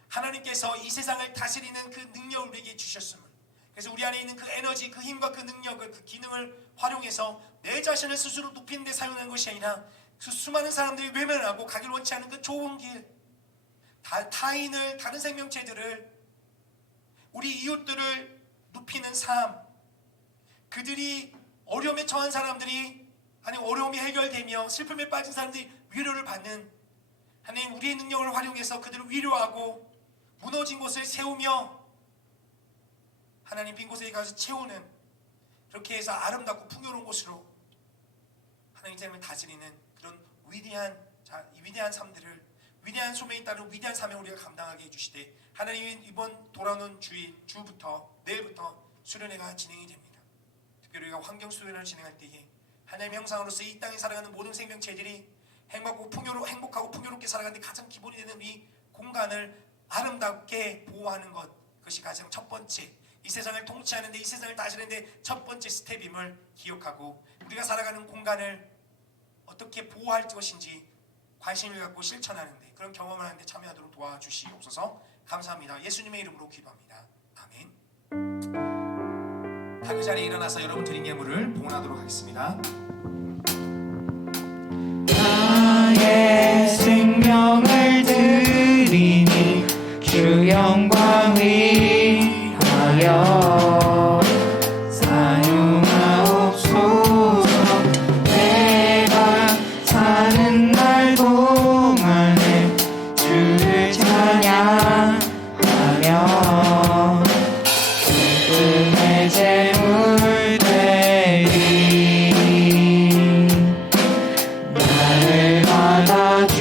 하나님께서 이 세상을 다스리는 그 능력을 우리에게 주셨음을, 그래서 우리 안에 있는 그 에너지, 그 힘과 그 능력을, 그 기능을 활용해서 내 자신을 스스로 높이는 데 사용하는 것이 아니라 그 수많은 사람들이 외면하고 가기를 원치 않은 그 좋은 길, 타인을, 다른 생명체들을, 우리 이웃들을 높이는 삶, 그들이 어려움에 처한 사람들이, 아니 어려움이 해결되며 슬픔에 빠진 사람들이 위로를 받는, 하나님 우리의 능력을 활용해서 그들을 위로하고 무너진 곳을 세우며 하나님 빈 곳에 가서 채우는, 그렇게 해서 아름답고 풍요로운 곳으로 하나님 삶을 다스리는 그런 위대한 삶들을, 위대한 소명에 따른 위대한 사명을 우리가 감당하게 해주시되, 하나님이 이번 돌아오는 주부터 내일부터 수련회가 진행이 됩니다. 특별히 우리가 환경 수련회를 진행할 때에 하나님의 형상으로서 이 땅에 살아가는 모든 생명체들이 행복하고 풍요롭게 살아가는 데 가장 기본이 되는 이 공간을 아름답게 보호하는 것, 그것이 가장 첫 번째, 이 세상을 통치하는 데, 이 세상을 다스리는 데 첫 번째 스텝임을 기억하고, 우리가 살아가는 공간을 어떻게 보호할 것인지 관심을 갖고 실천하는 데, 그런 경험을 하는 데 참여하도록 도와주시옵소서. 감사합니다. 예수님의 이름으로 기도합니다. 아멘. 다 그 자리에 일어나서 여러분 드린 예물을 봉헌하도록 하겠습니다. 나의 생명을 드리니 주 영광 위하여 사용하옵소서. 내가 사는 날 동안에 주를 찬양하며 은혜 제물 되리. 나를 받아주소서.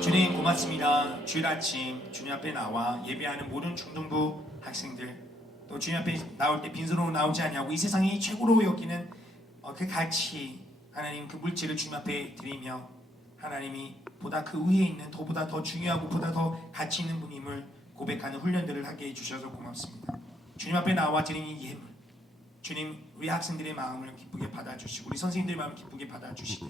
주님 고맙습니다. 주일 아침 주님 앞에 나와 예배하는 모든 중등부 학생들, 또 주님 앞에 나올 때 빈손으로 나오지 않냐고 이 세상이 최고로 여기는 그 가치, 하나님 그 물질을 주님 앞에 드리며, 하나님이 보다 그 위에 있는 보다 더 중요하고 보다 더 가치 있는 분임을 고백하는 훈련들을 하게 해주셔서 고맙습니다. 주님 앞에 나와 드리는 이 예물, 주님 우리 학생들의 마음을 기쁘게 받아주시고 우리 선생님들의 마음을 기쁘게 받아주시되,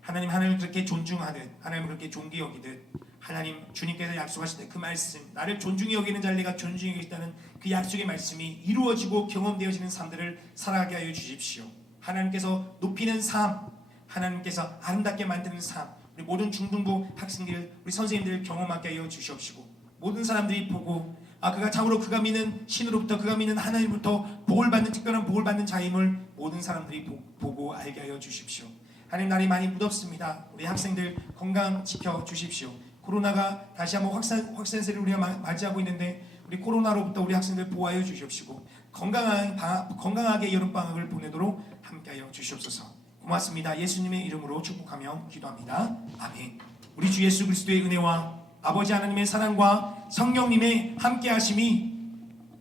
하나님을 그렇게 존중하듯, 하나님을 그렇게 존귀 여기듯, 하나님 주님께서 약속하실 때 그 말씀, 나를 존중히 여기는 자를 내가 존중히 여기겠다는 그 약속의 말씀이 이루어지고 경험되어지는 삶들을 살아가게 하여 주십시오. 하나님께서 높이는 삶, 하나님께서 아름답게 만드는 삶, 우리 모든 중등부 학생들, 우리 선생님들 경험하게 하여 주시옵시고, 모든 사람들이 보고 그가 참으로 그가 믿는 신으로부터 그가 믿는 하나님부터 복을 받는 특별한 복을 받는 자임을 모든 사람들이 보고 알게 하여 주십시오. 하나님, 날이 많이 무덥습니다. 우리 학생들 건강 지켜 주십시오. 코로나가 다시 한번 확산세를 우리가 맞이하고 있는데 우리 코로나로부터 우리 학생들 보호하여 주십시오. 건강하게 여름방학을 보내도록 함께하여 주시옵소서. 고맙습니다. 예수님의 이름으로 축복하며 기도합니다. 아멘. 우리 주 예수 그리스도의 은혜와 아버지 하나님의 사랑과 성령님의 함께하심이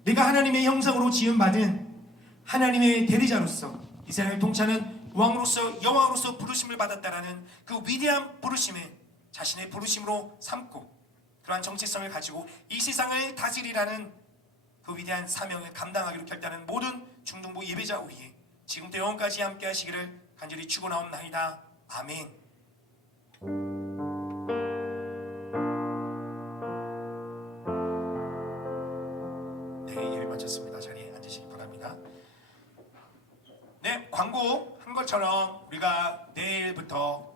내가 하나님의 형상으로 지음받은 하나님의 대리자로서 이 세상을 통치하는 왕으로서 여왕으로서 부르심을 받았다라는 그 위대한 부르심을 자신의 부르심으로 삼고 그러한 정체성을 가지고 이 세상을 다스리라는 그 위대한 사명을 감당하기로 결단하는 모든 중등부 예배자 위에 지금부터 영원까지 함께 하시기를 간절히 축원하옵나이다. 아멘. 네, 예배 마쳤습니다. 자리에 앉으시기 바랍니다. 네, 광고 한 것처럼 우리가 내일부터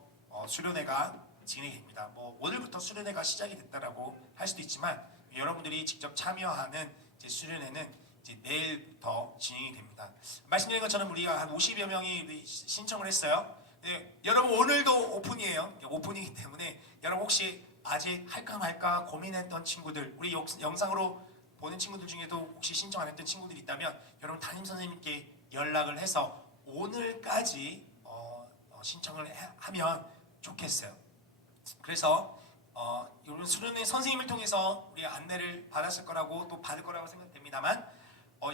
수련회가 진행이 됩니다. 뭐 오늘부터 수련회가 시작이 됐다라고 할 수도 있지만 여러분들이 직접 참여하는 이제 수련회는 이제 내일부터 진행이 됩니다. 말씀드린 것처럼 우리가 한 50여 명이 신청을 했어요. 네, 여러분 오늘도 오픈이에요. 오픈이기 때문에 여러분 혹시 아직 할까 말까 고민했던 친구들, 우리 영상으로 보는 친구들 중에도 혹시 신청 안 했던 친구들이 있다면 여러분 담임 선생님께 연락을 해서 오늘까지 신청을 하면 좋겠어요. 그래서 여러분 수련회 선생님을 통해서 우리가 안내를 받았을 거라고 또 받을 거라고 생각됩니다만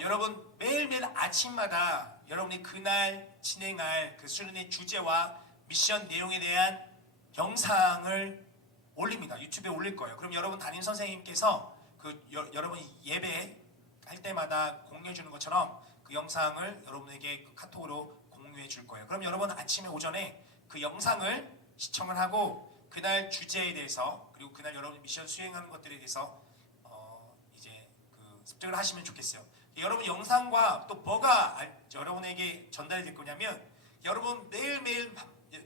여러분 매일매일 아침마다 여러분이 그날 진행할 그 수련회 주제와 미션 내용에 대한 영상을 올립니다. 유튜브에 올릴 거예요. 그럼 여러분 담임 선생님께서 여러분 예배 할 때마다 공유해 주는 것처럼 그 영상을 여러분에게 그 카톡으로 공유해 줄 거예요. 그럼 여러분 아침에 오전에 그 영상을 시청을 하고 그날 주제에 대해서 그리고 그날 여러분 미션 수행하는 것들에 대해서 이제 그 습득을 하시면 좋겠어요. 여러분 영상과 또 뭐가 여러분에게 전달이 될 거냐면 여러분 매일매일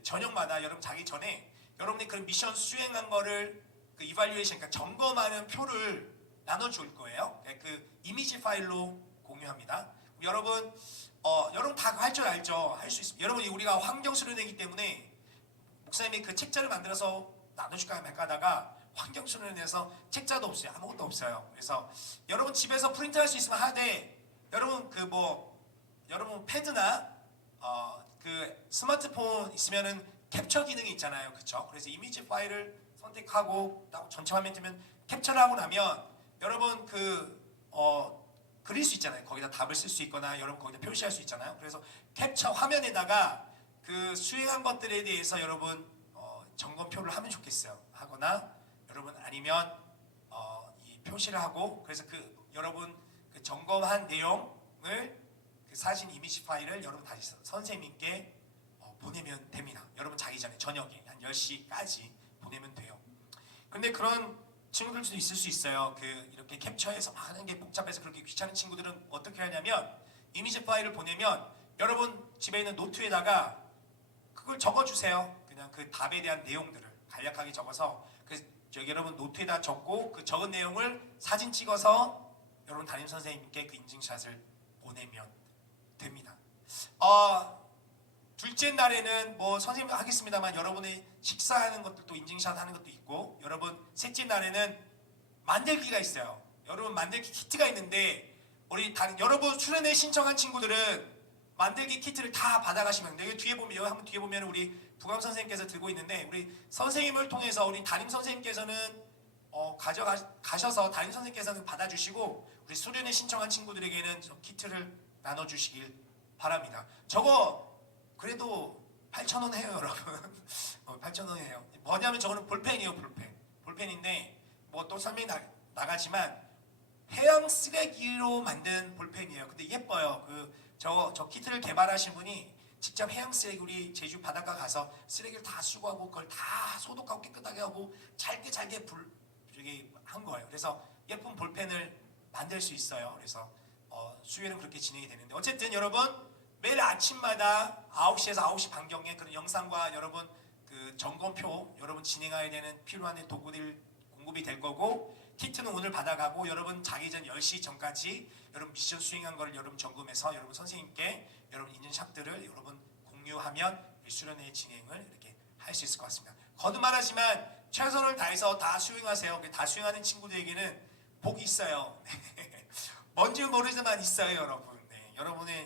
저녁마다 여러분 자기 전에 여러분이 그런 미션 수행한 거를 그 이발리에이션 그러니까 점검하는 표를 나눠줄 거예요. 그 이미지 파일로 공유합니다. 여러분 여러분 다 할 줄 알죠? 할 수 있습니다. 여러분 우리가 환경 수련회이기 때문에 목사님이 그 책자를 만들어서 나눠줄까 말까 하다가 환경 수련회에서 책자도 없어요. 아무것도 없어요. 그래서 여러분 집에서 프린트할 수 있으면 하되 여러분 여러분 패드나 그 스마트폰 있으면은 캡처 기능이 있잖아요. 그렇죠? 그래서 이미지 파일을 선택하고 전체 화면 뜨면 캡처를 하고 나면 여러분 그릴 수 있잖아요. 거기다 답을 쓸 수 있거나 여러분 거기다 표시할 수 있잖아요. 그래서 캡처 화면에다가 그 수행한 것들에 대해서 여러분 점검표를 하면 좋겠어요. 하거나 여러분 아니면 이 표시를 하고 그래서 여러분 그 점검한 내용을 그 사진 이미지 파일을 여러분 다시 선생님께 보내면 됩니다. 여러분 자기 전에 저녁에 한 10시까지 보내면 돼요. 근데 그런 친구들도 있을 수 있어요. 이렇게 캡처해서 하는 게 복잡해서 그렇게 귀찮은 친구들은 어떻게 하냐면 이미지 파일을 보내면 여러분 집에 있는 노트에다가 그걸 적어주세요. 그냥 그 답에 대한 내용들을 간략하게 적어서 여러분 노트에다 적고 그 적은 내용을 사진 찍어서 여러분 담임 선생님께 그 인증샷을 보내면 됩니다. 둘째 날에는 뭐 선생님 하겠습니다만 여러분이 식사하는 것들도 인증샷 하는 것도 있고 여러분 셋째 날에는 만들기가 있어요. 여러분 만들기 키트가 있는데 여러분 수련회 신청한 친구들은 만들기 키트를 다 받아가시면 돼요. 여기 한번 뒤에 보면 우리 부감 선생님께서 들고 있는데 우리 선생님을 통해서 우리 담임 선생님께서는 가셔서 담임 선생님께서는 받아주시고 우리 수련회 신청한 친구들에게는 저 키트를 나눠주시길 바랍니다. 저거 그래도 8,000원 해요, 여러분. 8,000원 해요. 뭐냐면 저거는 볼펜이에요, 볼펜인데 뭐 또 설명이 나가지만 해양 쓰레기로 만든 볼펜이에요. 근데 예뻐요. 저 키트를 개발하신 분이 직접 해양 쓰레기 우리 제주 바닷가 가서 쓰레기를 다 수거하고 그걸 다 소독하고 깨끗하게 하고 잘게 한 거예요. 그래서 예쁜 볼펜을 만들 수 있어요. 그래서 수요일은 그렇게 진행이 되는데 어쨌든 여러분 매일 아침마다 9시에서 9시 반경에 그런 영상과 여러분 그 점검표 여러분 진행해야 되는 필요한 도구들 공급이 될 거고 키트는 오늘 받아가고 여러분 자기 전 10시 전까지 여러분 미션 수행한 거를 여러분 점검해서 여러분 선생님께 여러분 인증샷들을 여러분 공유하면 이 수련회 진행을 이렇게 할 수 있을 것 같습니다. 거듭말하지만 최선을 다해서 다 수행하세요. 다 수행하는 친구들에게는 복이 있어요. 뭔지는 모르지만 있어요, 여러분. 네,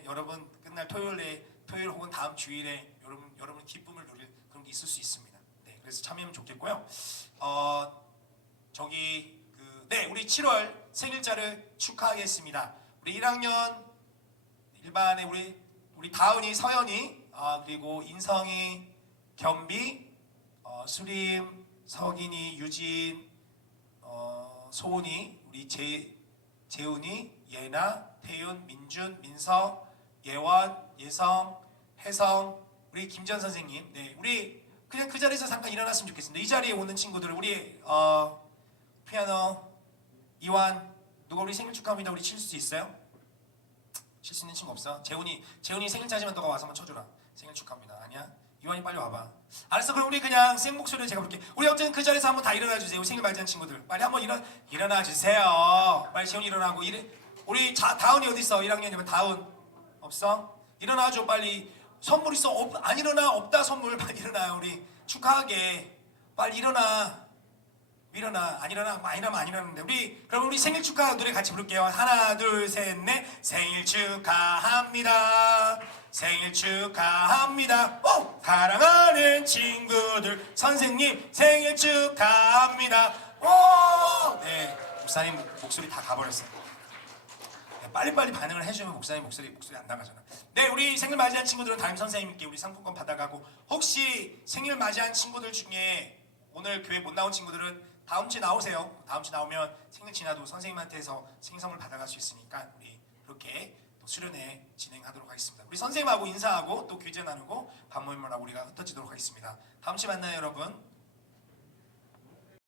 여러분 끝날 토요일 혹은 다음 주일에 여러분 기쁨을 누릴 그런 게 있을 수 있습니다. 네, 그래서 참여하면 좋겠고요. 우리 7월 생일자를 축하하겠습니다. 우리 1학년 일반에 우리 다은이, 서연이, 그리고 인성이, 겸비, 수림, 석인이, 유진, 소은이, 우리 재훈이, 예나, 태윤, 민준, 민서, 예원, 예성, 혜성, 우리 김전 선생님. 네, 우리 그냥 그 자리에서 잠깐 일어났으면 좋겠습니다. 이 자리에 오는 친구들, 우리 피아노 이완, 누가 우리 생일 축하합니다. 우리 칠 수 있어요? 칠 수 있는 친구 없어? 재훈이 생일 차지만 너가 와서 한번 쳐줘라. 생일 축하합니다. 아니야? 이완이 빨리 와봐. 알았어. 그럼 우리 그냥 생 목소리로 제가 부를게. 우리 어쨌든 그 자리에서 한번 다 일어나 주세요. 생일 맞이한 친구들 빨리 한번 일어나 주세요. 빨리 재훈이 일어나고. 우리 다운이 어디 있어? 1학년이면 다운 없어? 일어나줘 빨리. 선물 있어? 안 일어나? 없다 선물. 빨리 일어나요. 우리 축하하게 빨리 일어나. 안 일어나면 안 일어나는데 그럼 우리 생일 축하 노래 같이 부를게요. 하나 둘 셋 넷. 생일 축하합니다. 생일 축하합니다. 오! 사랑하는 친구들 선생님 생일 축하합니다. 오! 네, 목사님 목소리 다 가버렸어요. 네, 빨리빨리 반응을 해주면 목사님 목소리 안 나가잖아. 네, 우리 생일 맞이한 친구들은 담임 선생님께 우리 상품권 받아가고, 혹시 생일 맞이한 친구들 중에 오늘 교회 못 나온 친구들은 다음 주에 나오세요. 다음 주 나오면 생일 지나도 선생님한테서 생일 선물 받아갈 수 있으니까 우리 그렇게 또 수련회 진행하도록 하겠습니다. 우리 선생님하고 인사하고 또 교제 나누고 밥 모임을 하고 우리가 흩어지도록 하겠습니다. 다음 주에 만나요, 여러분.